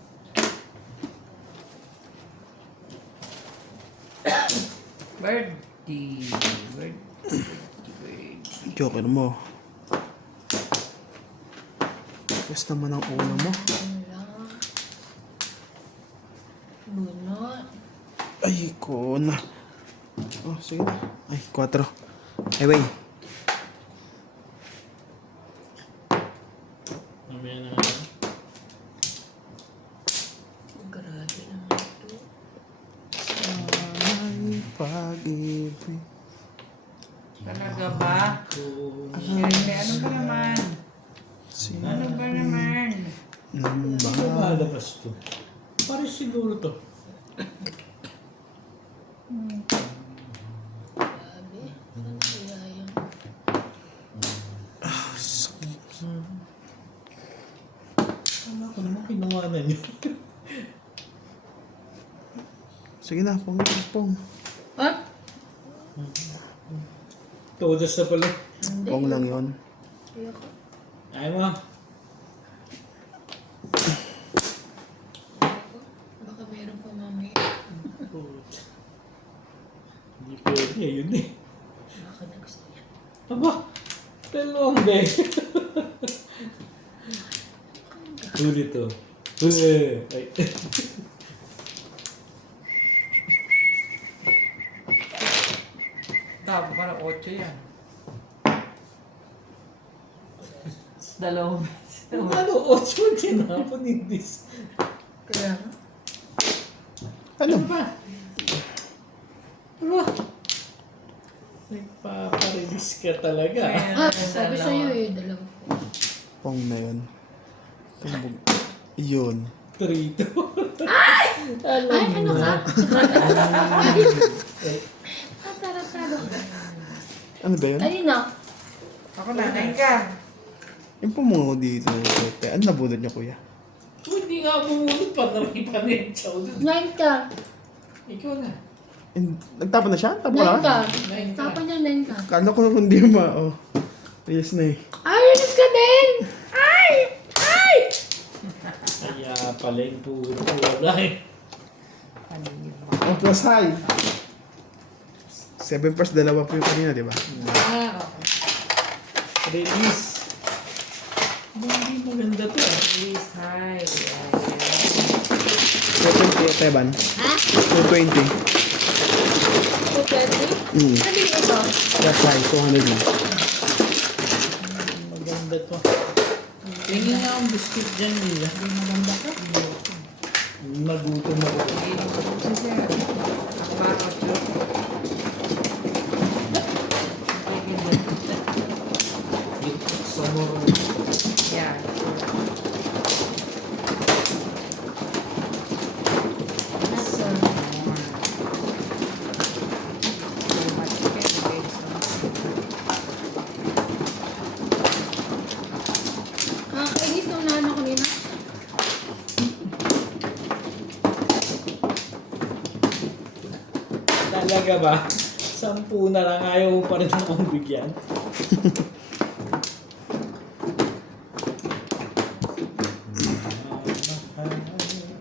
Birdie. Birdie. Joker mo. Tapos naman ang ulo mo. Wala. Bunot. Ay, ko na. Oh, sige na. Ay, 4. Ay, bay. mamaya na nga. Grabe naman ito. Ay, pag-ibig. Talaga ba? Shirley, ano ba naman? Ano ba naman? Ano ba malabas to? Pares siguro to. Grabe. Ano kaya yun? Ano ko naman kinuha na niyo? Sige na, pong. Ah? Todas na pala. Hindi. Pong lang yun. Ayoko. Ay mo. Baka meron pa mamaya. Hindi pwede, yun eh. Baka na gusto niya. Aba, dalawang be. Huli to. Huli. Ay. Tabo ka ng 8 yan. Dalawang beses. Ano, 8 tinapon in this. Kaya nga. Ano? ba? Aba. Nagpaparelease ka talaga. Ah, sabi sa'yo eh, dalawa. Pong na yun. Tumbog. Yun. Trito. Ay, ano ka? Taratado ka. Ano ba yun? Ayun na. Ako nanay ka. Yung pumungo dito. Ano nabunod niya, kuya? Hindi nga bumulot pa na may panensaw dun. 9 ka. Ikaw na. Nagtapon na siya? Tapo 9 ka. na? 9 ka. Tapos niya 9 ka. Kala ko hindi ma. Oh. Ayos na eh. Ay, ulit ka din! Ay! Ay! Kaya pala yung puro wala eh. Oh, plus high. 7 first, dalawa po yung kanina, di ba? Ah, okay. Release. Hindi maganda to ah. Please, hi. 220, Teban. Ha? 220. 220? Mm. Nabili ko ito. Plus high, 200 na. Maganda to. Tingin nga ang biscuit dyan nila. Hindi maganda to. Magutom ako. Kasi siya. Ako ba ako siya? Sa moro. Yeah. Nasa. Kakainis nung naman ko nila. Talaga ba? 10 na lang ayaw mo pa rin akong bigyan.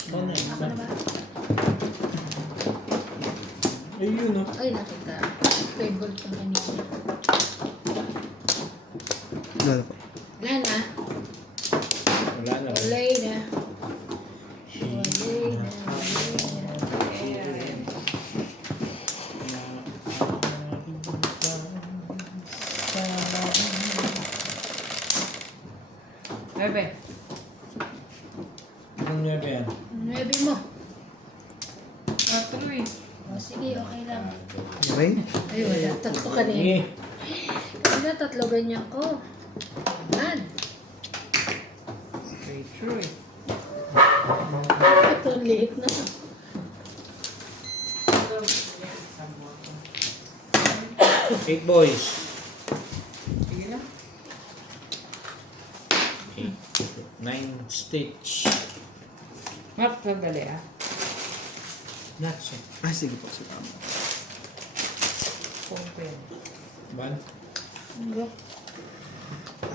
Ako na ba? Ayun o. Ay, nakita. Favorite ka kanina. Wala pa. Wala na. Wala na. Wala na. Wala na. Bebe. ng 9 yan? 9 mo. 4 eh. O, sige, okay lang. Okay? Ay, wala. Tatlo ka na Sige. eh. Wala, tatlo ganyan ko. Yan. Okay, true eh. Ito, liit na. Eight boys. Sige lang. 9 stitch. Map, sandali ah. Nuts. Ah, sige po. Sige. Kung pwede. Ban?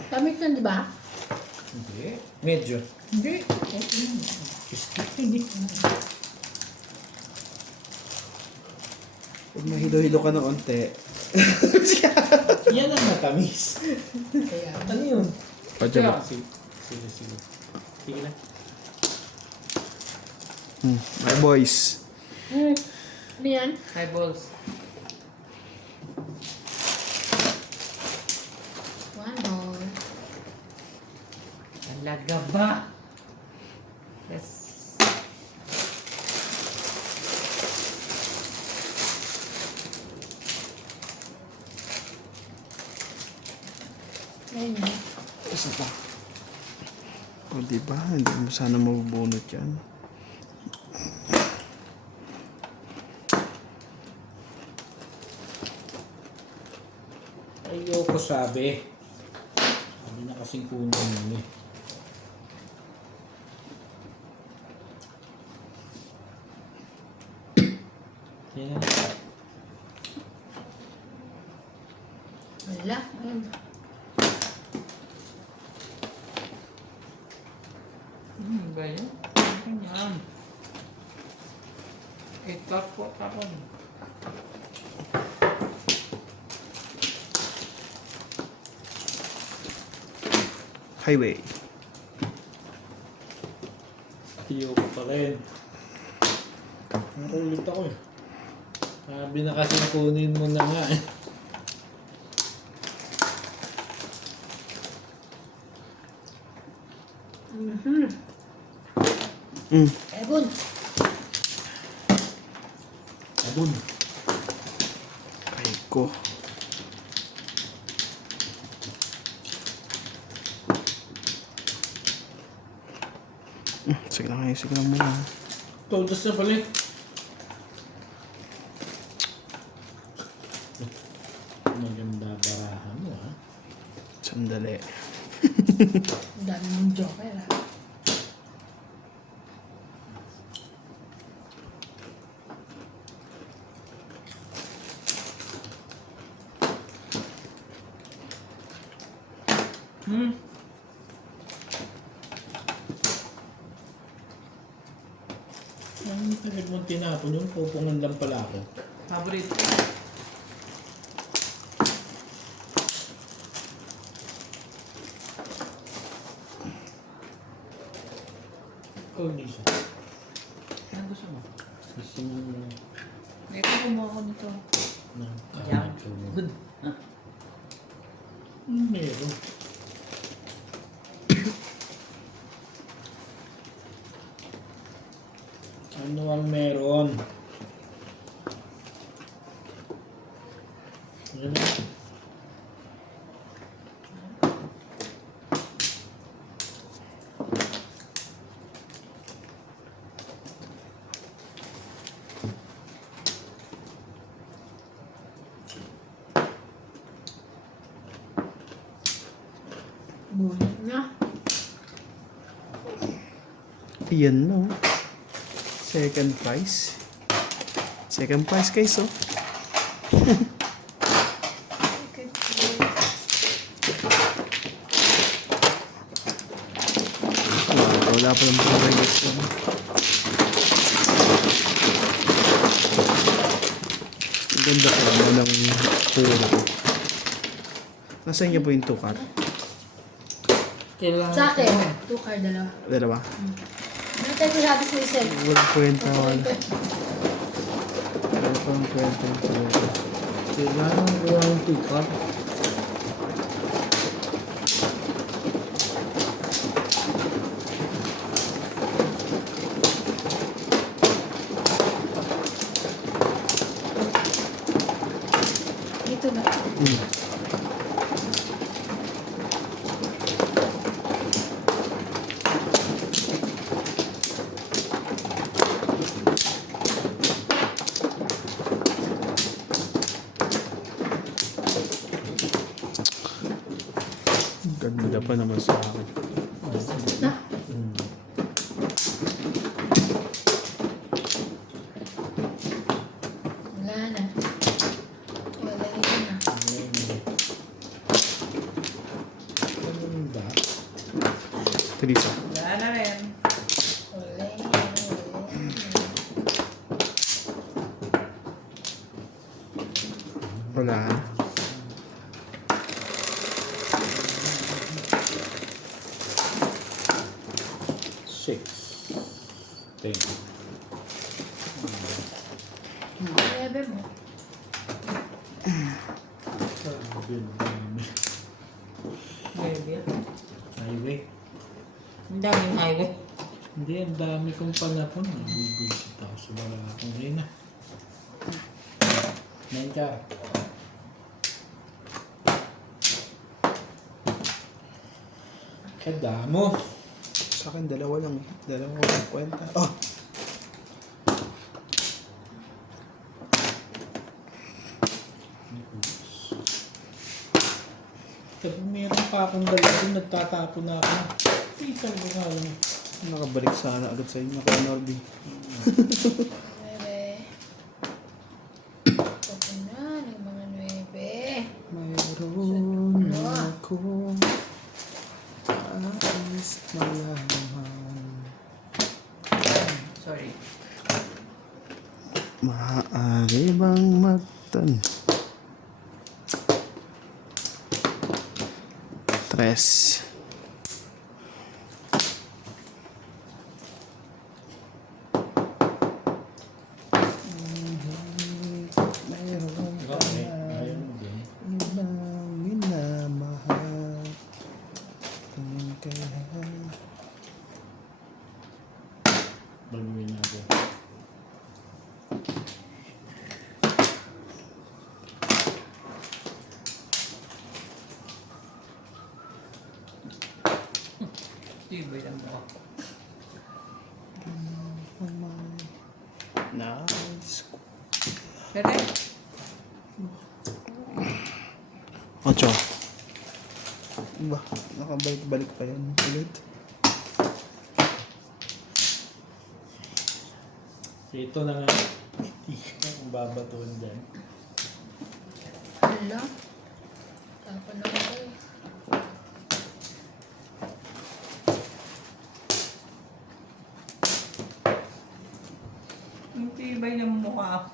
Tamik na, di ba? Hindi. Medyo. Hindi. Hindi. Pag mahilo-hilo ka ng onte. Yan ang matamis. Kaya, Ano yun? Padya ba? Sige. Sige. Sige na. My boys. ano yan? High balls. 1 ball. Talaga ba? Yes. Ayun yan. Isa pa. O diba? Hindi mo sana mabubunot yan. Ayoko sabi. Sabi na kasing kunin yun eh. Yan. Wala. Ayun. Ba yun? Ganyan. Ito po tapon. Highway. Ayoko pa rin. Nakulit ako eh. Sabi na kasi kunin mo na nga eh. Ebon. Abun. Ay ko. Sige lang ngayon. Sige lang muna. Todos na pala eh. Maganda barahan mo ha. Sandali. Ang dami mong joker ah. Ang tagal mong tinapon yun, pupungan lang pala ako. Paborito. Ikaw, Lisa. Ano gusto mo? Gusto mo Ito kumuha ko nito. na... Yan. Good. Meron. Ano ang meron? Yan. Bulit na. Ayan no. Second prize. Second prize guys oh. Wala pa lang mga guys. Ang ganda ko naman ng puro. Nasaan niya po yung tukar? Kailangan Sa akin, 2 card, dalawa. Dalawa. Ano tayo sabi sa isa? Walang kwenta wala. Wala pang kwenta. Kailangan ko ang tukar. Ganda pa naman sa akin. Na. Wala na. Wala na. Ganun ba? Teresa. Wala na rin. Wala na. Wala. Six. 10. Grabe mo. Sabi ang dami. Baby. Highway. Ang daming highway. Hindi, ang dami kong panapon. Nagugulit ako sa mga akong hina. Main ka. Kadamo. Sa akin, dalawa lang eh. Dalawa lang kwenta. Oh! Tapos meron pa akong dalawa doon, nagtatapon na ako. Tingnan ko nga lang. Nakabalik sana agad sa inyo, Kuya Norby. Bebe. Ito na ng mga 9. Mayroon ako nais malaman. Sorry. Maaari bang magtan? Tres. Mayroon ka Okay, na ayaw mo din. ibang minamahal. Tingin kaya Baguhin natin. Tibay lang mo ako. nice. Pwede? 8. Ba, nakabalik-balik pa yan ulit. Ito na nga. Hindi ko akong babatuan dyan. Hala. Tapon na ako eh. Ang tibay ng mukha.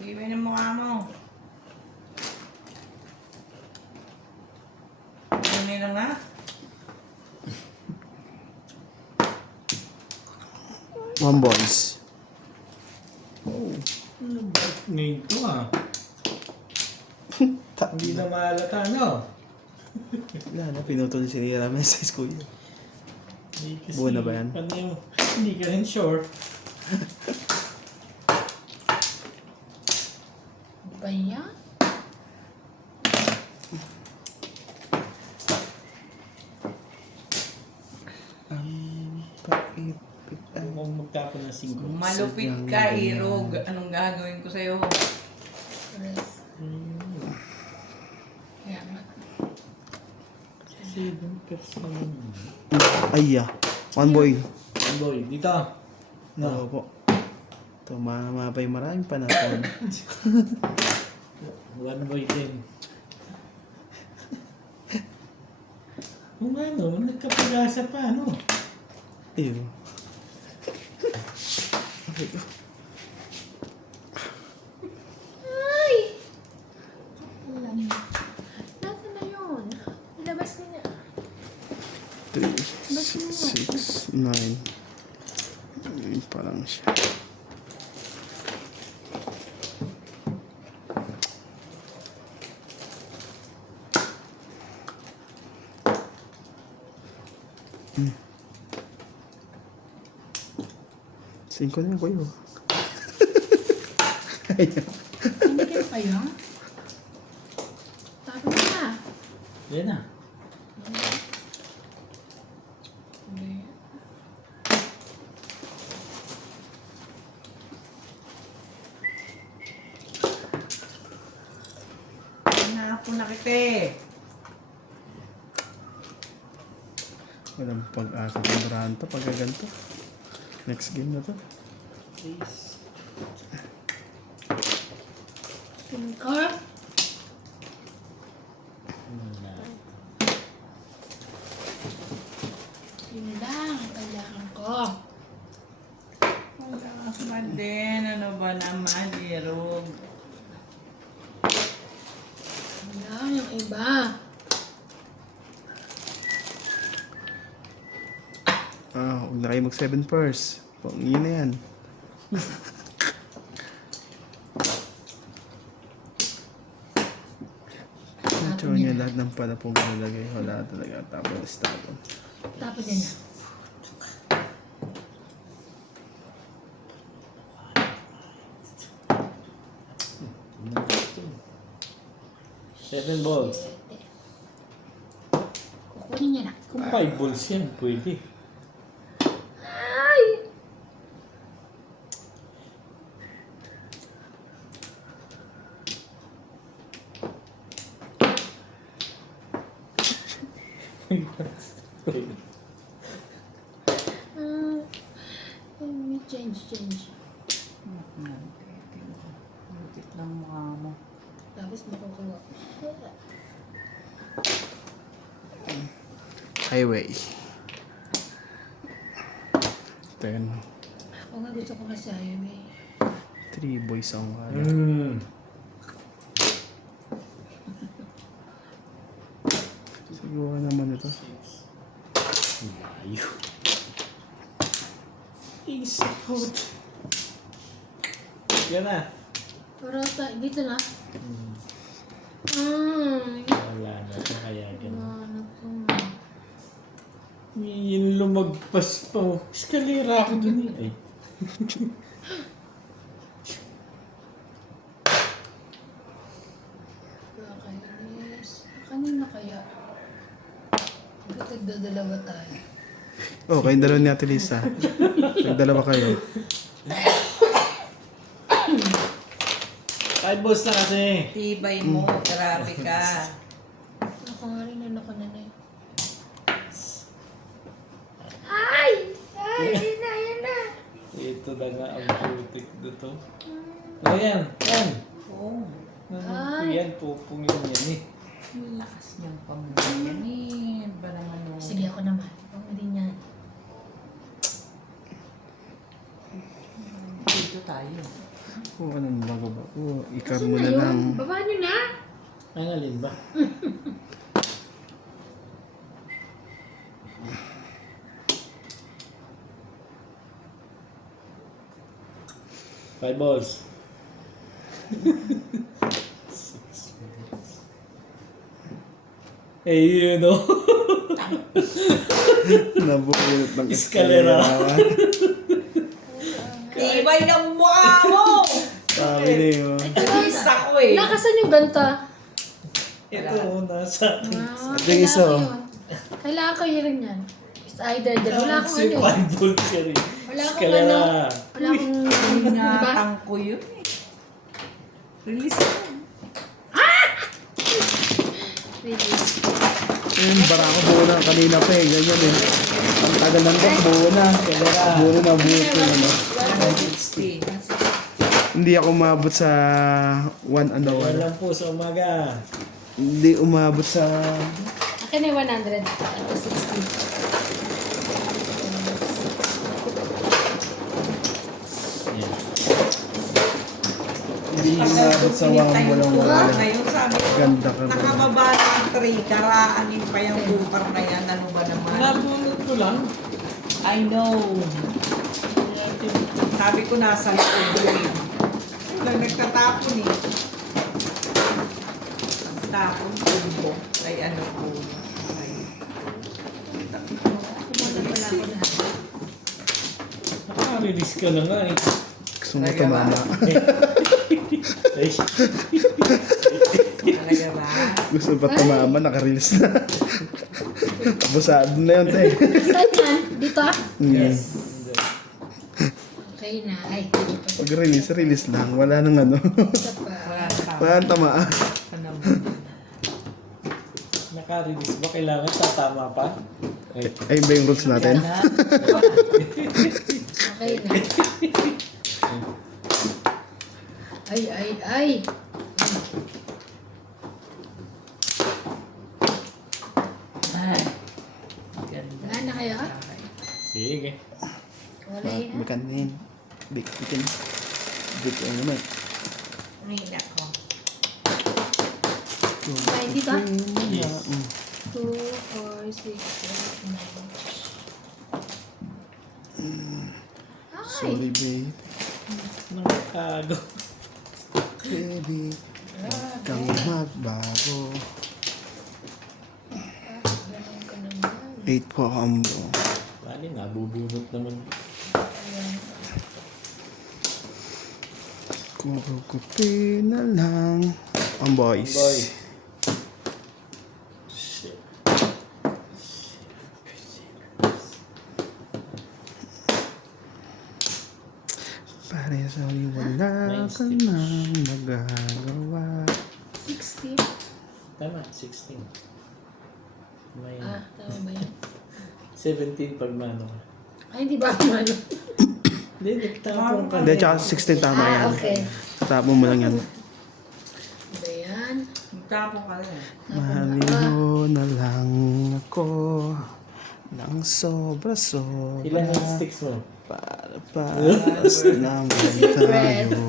Tibay ng mukha mo. Ano lang na? One boys. Ano ba? Ngayon to ah. Hindi na mahalata, no? Wala na, pinutol si Nira Ramen sa school. Hindi kasi, Buo na ba yan? Paano yung, hindi ka rin sure. Ba yan? Paipit ang Kung magtapon ng 5. Malupit ka, Irog. Anong gagawin ko sa'yo? Tres. Kaya nga. 7%. Ay, one boy. Boy, dito. No. No. Po. Tumama pa yung maraming panahon. One boy din. Kung ano, nagkapag-asa pa, ano? Ew. Okay. Ay! Alam. Nasaan na yun? Ilabas mo na. 3, 6, 9. Ayun pa lang siya. Singko na yung kuya. Ayan. Hindi kayo kayo? Sabi mo na. Yan na. Hindi. Hinapo na kita eh. Walang pag-asa ng Toronto pag ganito. Next game na to. Please. Tingkar. Yun lang ang kailangan ko. Man din, ano ba naman, Jerome? Yun lang yung iba. Huwag na kayo mag 7 purse. Yun na yan. Ito niya lahat ng pala pong nalagay. Wala talaga. Tapos. Tapos yan na. Seven balls. Kukunin niya na. Kung 5 balls yan, pwede. Ay! May change. Butit lang mukha mo. Tapos makukuha. Highway. Ten. Ako nga gusto ko kasi highway. 3 boys ang kaya. Siguro naman ito. Layo. Easy out. Yan na. Pero dito na. Wala na ito kaya ganun. Ano to? Yung lumagpas pa. Eskalera ako dun eh. Ay. Nakakainis. Kanina kaya? Nagdadalawa tayo. Oh, kayong dalawa ni Ate Lisa. Nagdalawa kayo. 5 balls na kasi. Tibay mo, grabe ka. Ako nga rin, ano ko na eh. Ay! Ay, yun na. Ito na nga ang putik dito. Ayan, yan. Oo. Yan, pupungin yan eh. Ang lakas niyang pamuyan eh. Ba naman yung... Sige, ako naman. Ako din yan. Dito tayo. Oh, anong bago ba? Oh, ikar Asan mo na na yun? lang. Baba nyo na. Ang alin ba? Five balls. 6 balls. Eh, you know. Nabulot ng Eskalera. Tibay ng mukha mo! Sabi na yun. Isa ko eh. Nakasan yung ganta? Ito, nasa akin. Ito yung isa, oh. Kailangan ko rin yan. It's either dyan. Wala akong Si ano eh. five balls yan eh. Wala akong Eskalera. Wala akong... Diba? Ingatan ko yun eh. Release mo. Release. Yung barako buo na kanina pa eh. Ganyan eh. Ang tagal ng dok, buo na. Buo na, buo na. 160. Hindi ako umabot sa 1 an hour. Walang po sa umaga. Hindi umabot sa... Akin ay 100. Ito 60. Hindi umabot sa 1 walang wala. Ngayon sabi ko, Ganda ka ba? nakababa ng 3, karaanin pa yung butar na yan. Ano ba naman? Nabunod ko lang. I know. Sabi ko nasa loob yun. Lang nagtatapon eh. Tapon, tubo. Ay ano po. Ay. Kumuna pala ako lahat. Naka-release ka na nga eh. Gusto mo tumama. Ay, Talaga ba? Gusto ba tumama? Naka-release na. Abusado na yun, te. Saan yan? Dito ah? Yes. Okay na. Ay, Pag release lang. Wala nang ano. isa pa. Wala na tama. Walang tamaan. Ka naman. naka-release ba? Kailangan tatama pa? Ayun ba yung rules natin? Okay na. Ay. Ganda. Wala na kaya? Sige. Wala yun. Bikanin. Bikin. Bikin naman. Nila ko. Ay, hindi ba? Yes. 2, 4, 6, 7, 8, 9. Ay! Sorry, babe. Nakakago. Baby. Huwag kang magbago. Ganun ka naman. 8 po ang buo. Bali, nabubunot naman. Kukupi na lang ang boys. Boy. Shit. Pare sa wala Nice ka tips. nang magagawa. 16. Tama, 16. May Tama ba yan? 17 pag mano ka. Ay, hindi ba ako ano? Hindi, nagtapong ka. Hindi, tsaka 16 tama yan. Okay. Tapon mo lang yan. Ba yan? Nagtapong ka rin. Mahalin mo na lang ako ng sobra-sobra. Ilan ang sticks mo? Para paas naman tayo.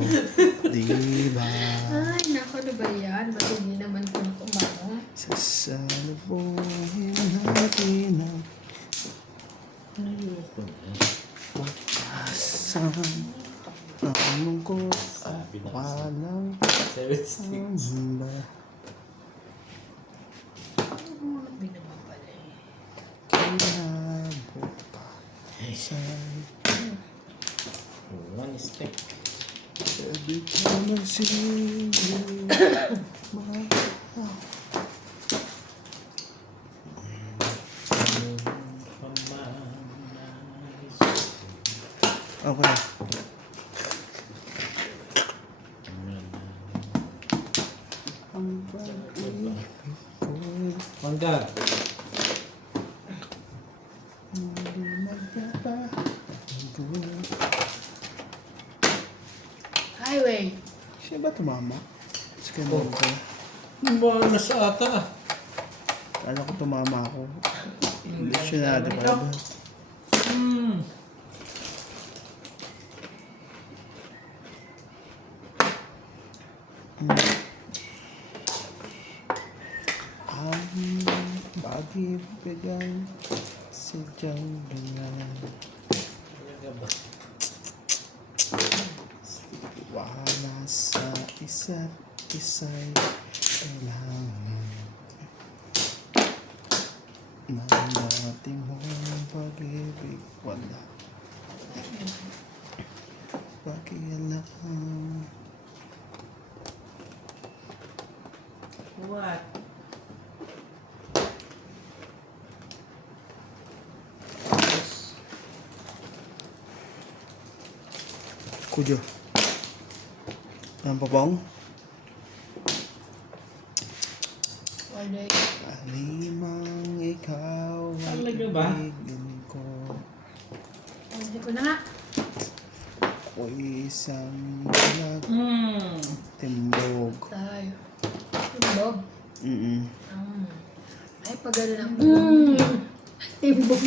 Diba? Ay, naku, ano ba yan? Ba't hindi naman kung kumano? Sasalubungin natin ang Ayoko na. pag-asang ang lungkot at Sabi na. walang 7 sticks. hamba. Binababali. Kinabukasan. 1 stick. Every time I see you, okay. Ang pag-ibig ko'y Mangga. hindi magbabago. Highway. Siya ba tumama? Sa kanan ko. Bonus ata. Kala ko tumama ako. Lesyonado pa ba? Hmm. Ang pag-ibigan sadyang ganyan. Talaga ba? Wala sa isa't isa'y kailangan ng dating mong pag-ibig. Wala pakialam. What? Kujo. Ang papang? Wala. Alimang ikaw ang Talaga ba? ibigin ko. Hindi ko na nga. Ako'y isang bulag Hmm. timbog. Tayo. Timbog. Ay, pag gano'n ang timbog.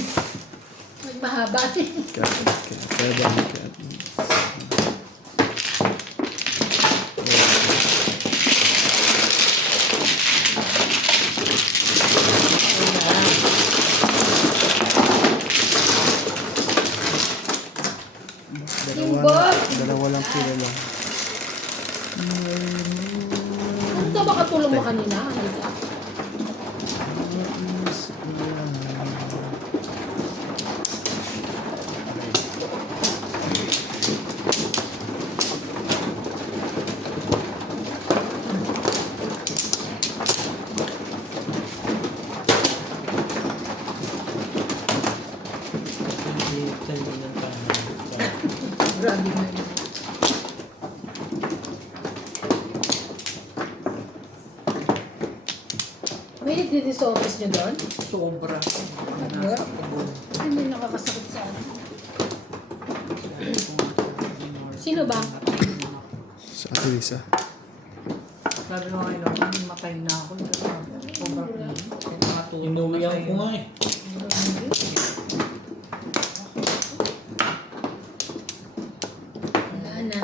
Magmahaba. Dalawa lang kilo lang. Ano ka ba katulong mo kanina? Hindi ka. Tayo ng kanan. Grabe na yun. May din sa office niyo doon? Sobra. Nasa tugon. Ay, may nakakasakit sa ano. Sino ba? Sa Ate Lisa. Sabi ko ngayon, matay na ako. Sobrang matulog na Inuwihan sa'yo. ko nga eh. Wala na.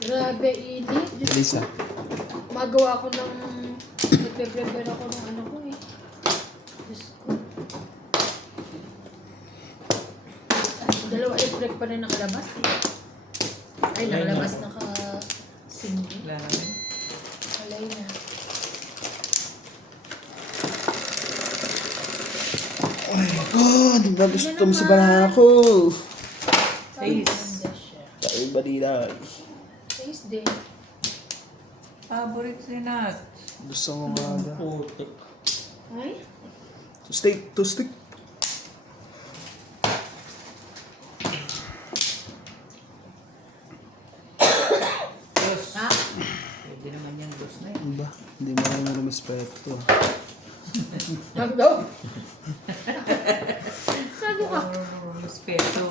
Grabe, init. Lisa. Magawa ko ng... Nagpe-prepare ako ng ano ko eh. Diyos ko. Dalawa break pa na nakalabas eh. Ay, nakalabas naka-single. Wala na. Alay na. Oh, nagustom sa bala ko. Taste. Tayo balilay. Taste din. Favorite si Nat. Gusto mo nga. Putik. Ay? To stick. Dos. Ah, Pwede naman yung dos na yun. Ano ba? Hindi mo rin rumispeto. nag-go. Sabi ka. Respeto.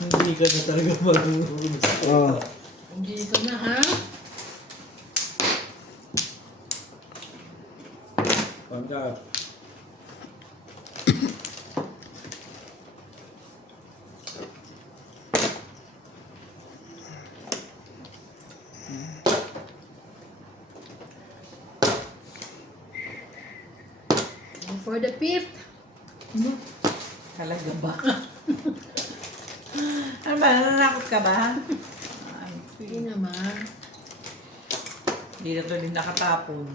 Hindi ka na talaga marunong. Oh. Hindi ka na ha? Pagka. And for the fifth. Talaga ba? Ano ba? Nananakot ka ba? Ay, Hindi naman. Hindi na to din nakatapon.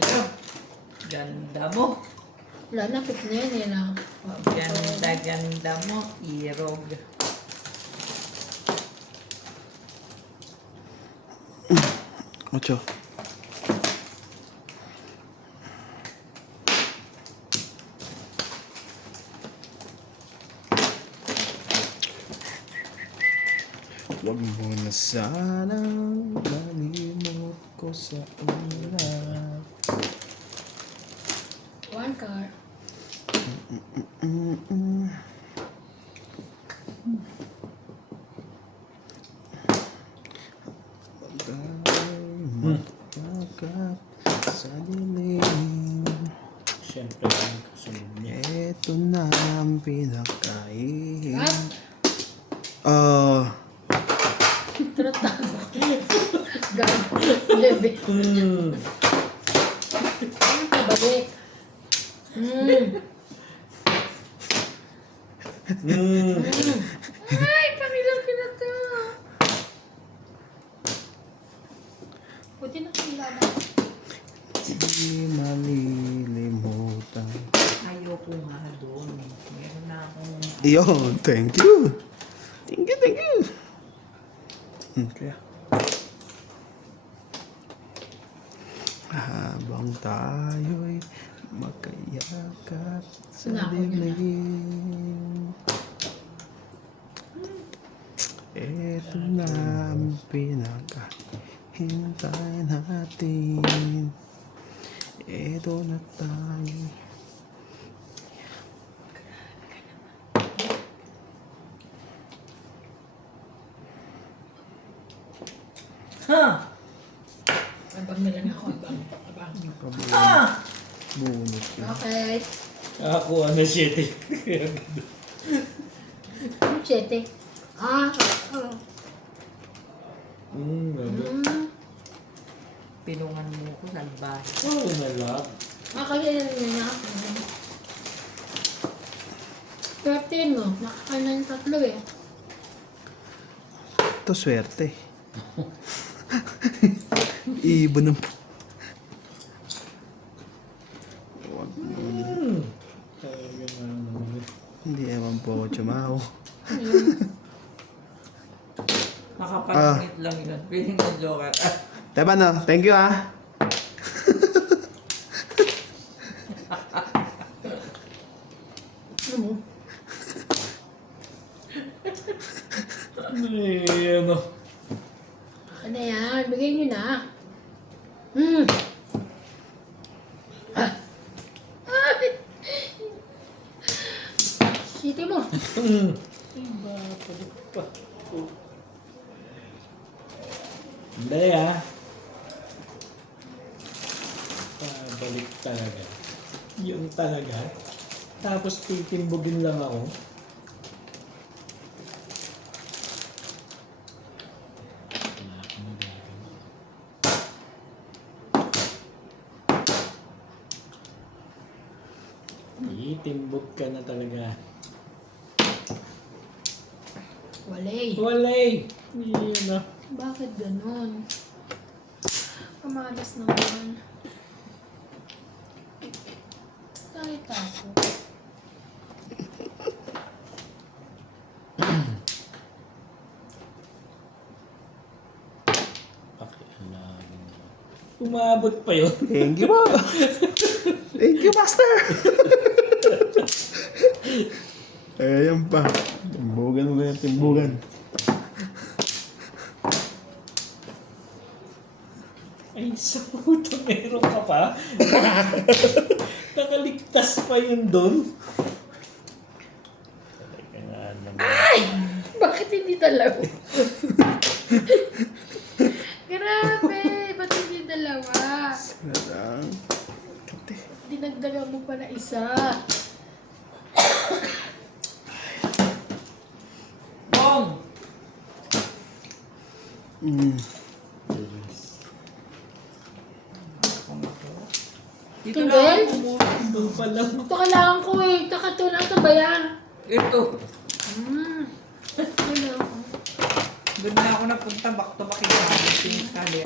Ano? Ganda mo. Wala na, pick na yan eh na. Ganda mo. Irog. Ocho. Huwag mo na sanang malimot ko sa ulat. One car. Magkakat sa dilim. Siyempre, ang kasunod niya. Ito na ang pinakain. Cut. Tratado. Gag. Lebe. Pabalik. Ay, pamilang pinata. Buti na kilala. Di malilimutan. Ayoko nga doon. Meron na akong... Iyon, thank you. Thank you. Kaya. Habang tayo'y magkayakap sa Sinako niya na. dilim. Ito na ang pinakahintay natin. Ito na tayo. Ha! Abang na lang ako. Abang. Ha! Bunot yun. Okay. Nakakuha na 7. Ano, siyete? Ah. Oh. Pinungan mo ko, salbahe. Oo na lang. Kaya na. 13 mo. Nakakain ng tatlo eh. Ito swerte. Ibon ng... Wag mo. Talaga naman. Hindi ewan po ako tsumaw. Makapangit lang yun. Pwede na joker. Teba no, thank you ah. Ano mo? Ano? Ano yan? Bigay nyo na. Ah. Ay! Siti mo. Iba, balik pa. Hindi ah. Balik talaga. Yung talaga. Tapos titimbugin lang ako. Wala akong magagawa. Titimbog ka na talaga. Walay. Walay! Yun na. Bakit ganon? Kamalas naman. Kahit ako. Pakialaman mo. Umabot pa yun. Thank you, ma. Thank you, master. Ayan pa. Timbugan mo ganyan, timbugan. Ay, sa puto, meron ka pa? Nakaligtas pa yun doon. Talaga nga naman. Bakit hindi dalawa? Grabe! Ba't hindi dalawa? Sarang. Dinagdagan mo pa na isa. Bong! Dito Tingin? lang ako doon pa lang. Ito kailangan ko eh. Kakatulang sa bayan. Ito. Ano ako? Doon na ako napunta. Back to back yung things kali.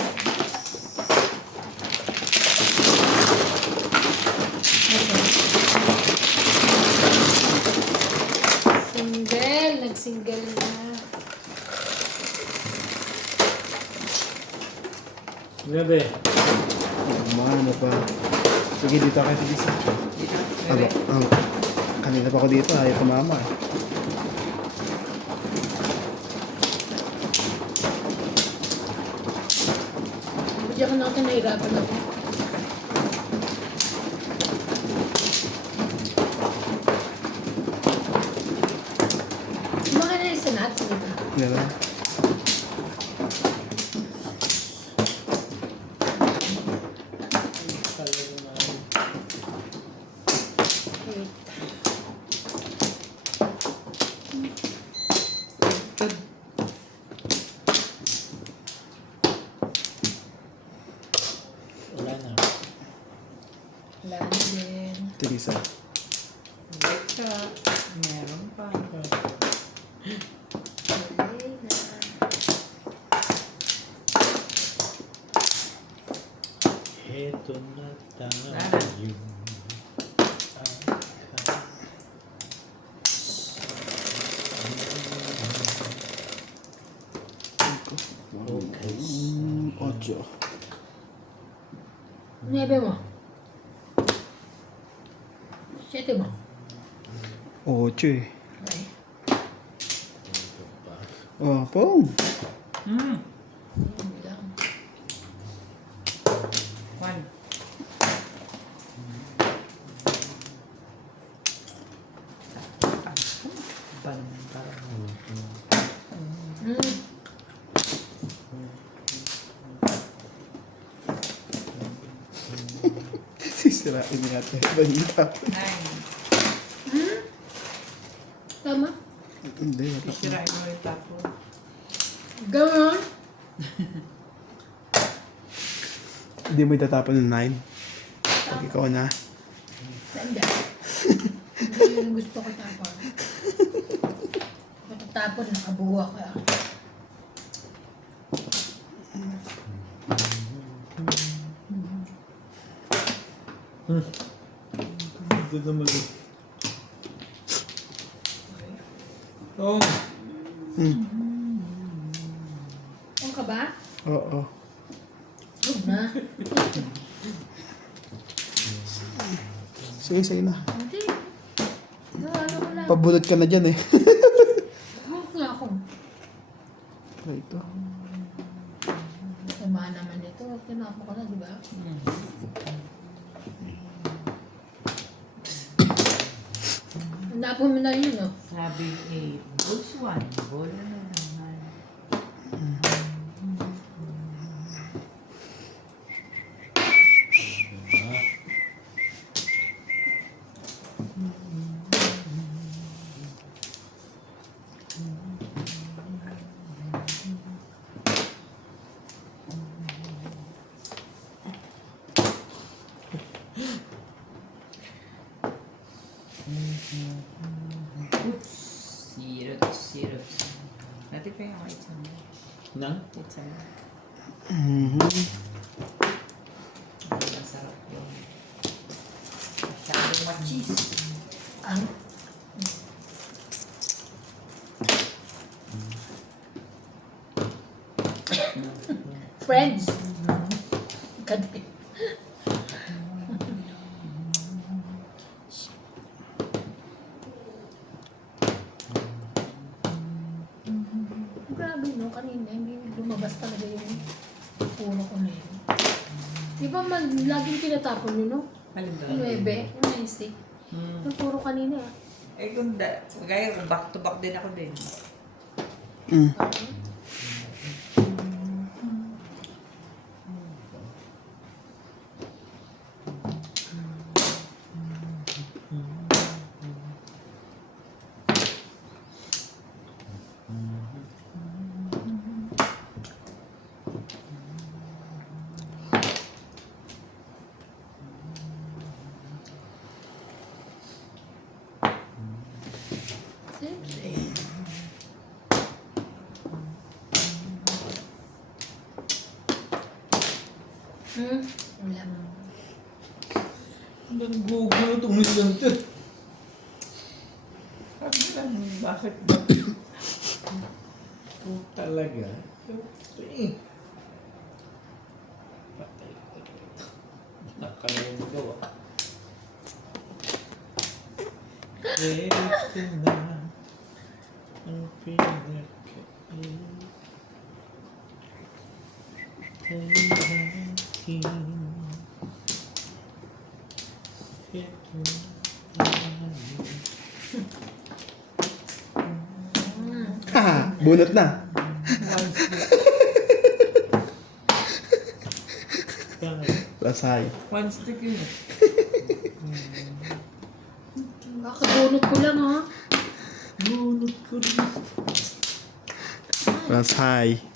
Single. Nag-single na. Grabe. Ano pa? Sige, dito kayo tigisa. Aba, kanina pa ako dito, ayaw kumama. Hindi ako natin nahirapan ako. Kumaka na isa natin, di ba? Gano'n. Wait. Wala na. Wala na din. Tigisa. Wait ka. Meron pa. Wala na. Eto na tayo. Okay. 8. Niebe mo. 7 mo. 8 eh. Okay. Oh, Pong. Hmm. Yun lang. 1. Sisirain natin. Balita. 9. Tama? Hindi. Sisirain mo yung tapo. Ganon. Hindi mo itatapon ng 9. Pag ikaw na. Tanda. Hindi yung gusto ko tapon. Matatapon, nakabuha ka. Ito naman. Oh. Ang ka ba? Oo. Huwag na. Sige, sige na. Hindi. Ano ko lang. Pabulot ka na dyan eh. Huwag nga ako. Ito. Sama naman ito. Tinapo ko na, di ba? Napo mo na yun, no? Sabi eh, balls 1, bola na naman. Oops, zero. Dati pa yung itsa mo. Nang? Itsa mo. Ang sarap yun. Masyadong machis. Ang Friends. Kadbi. Grabe, no? Kanina, hindi lumabas talaga yung puno ko na yun. Di ba laging tinatapon yun, no? Alin ba? Yung 9, yung 9 Yung puro kanina. Eh kung kaya kung back to back din ako din. Wala mo. Nanggugulo itong nilang ito. Sabi lang, bakit ba? Talaga. Ito eh. Patay ko dito. Nakalayan mo gawa. Ito na ang pinakain. Ha! Bunot na. Lasay. One stick yun. Kakabunot ko lang, ha? Bunot ko rin. Lasay.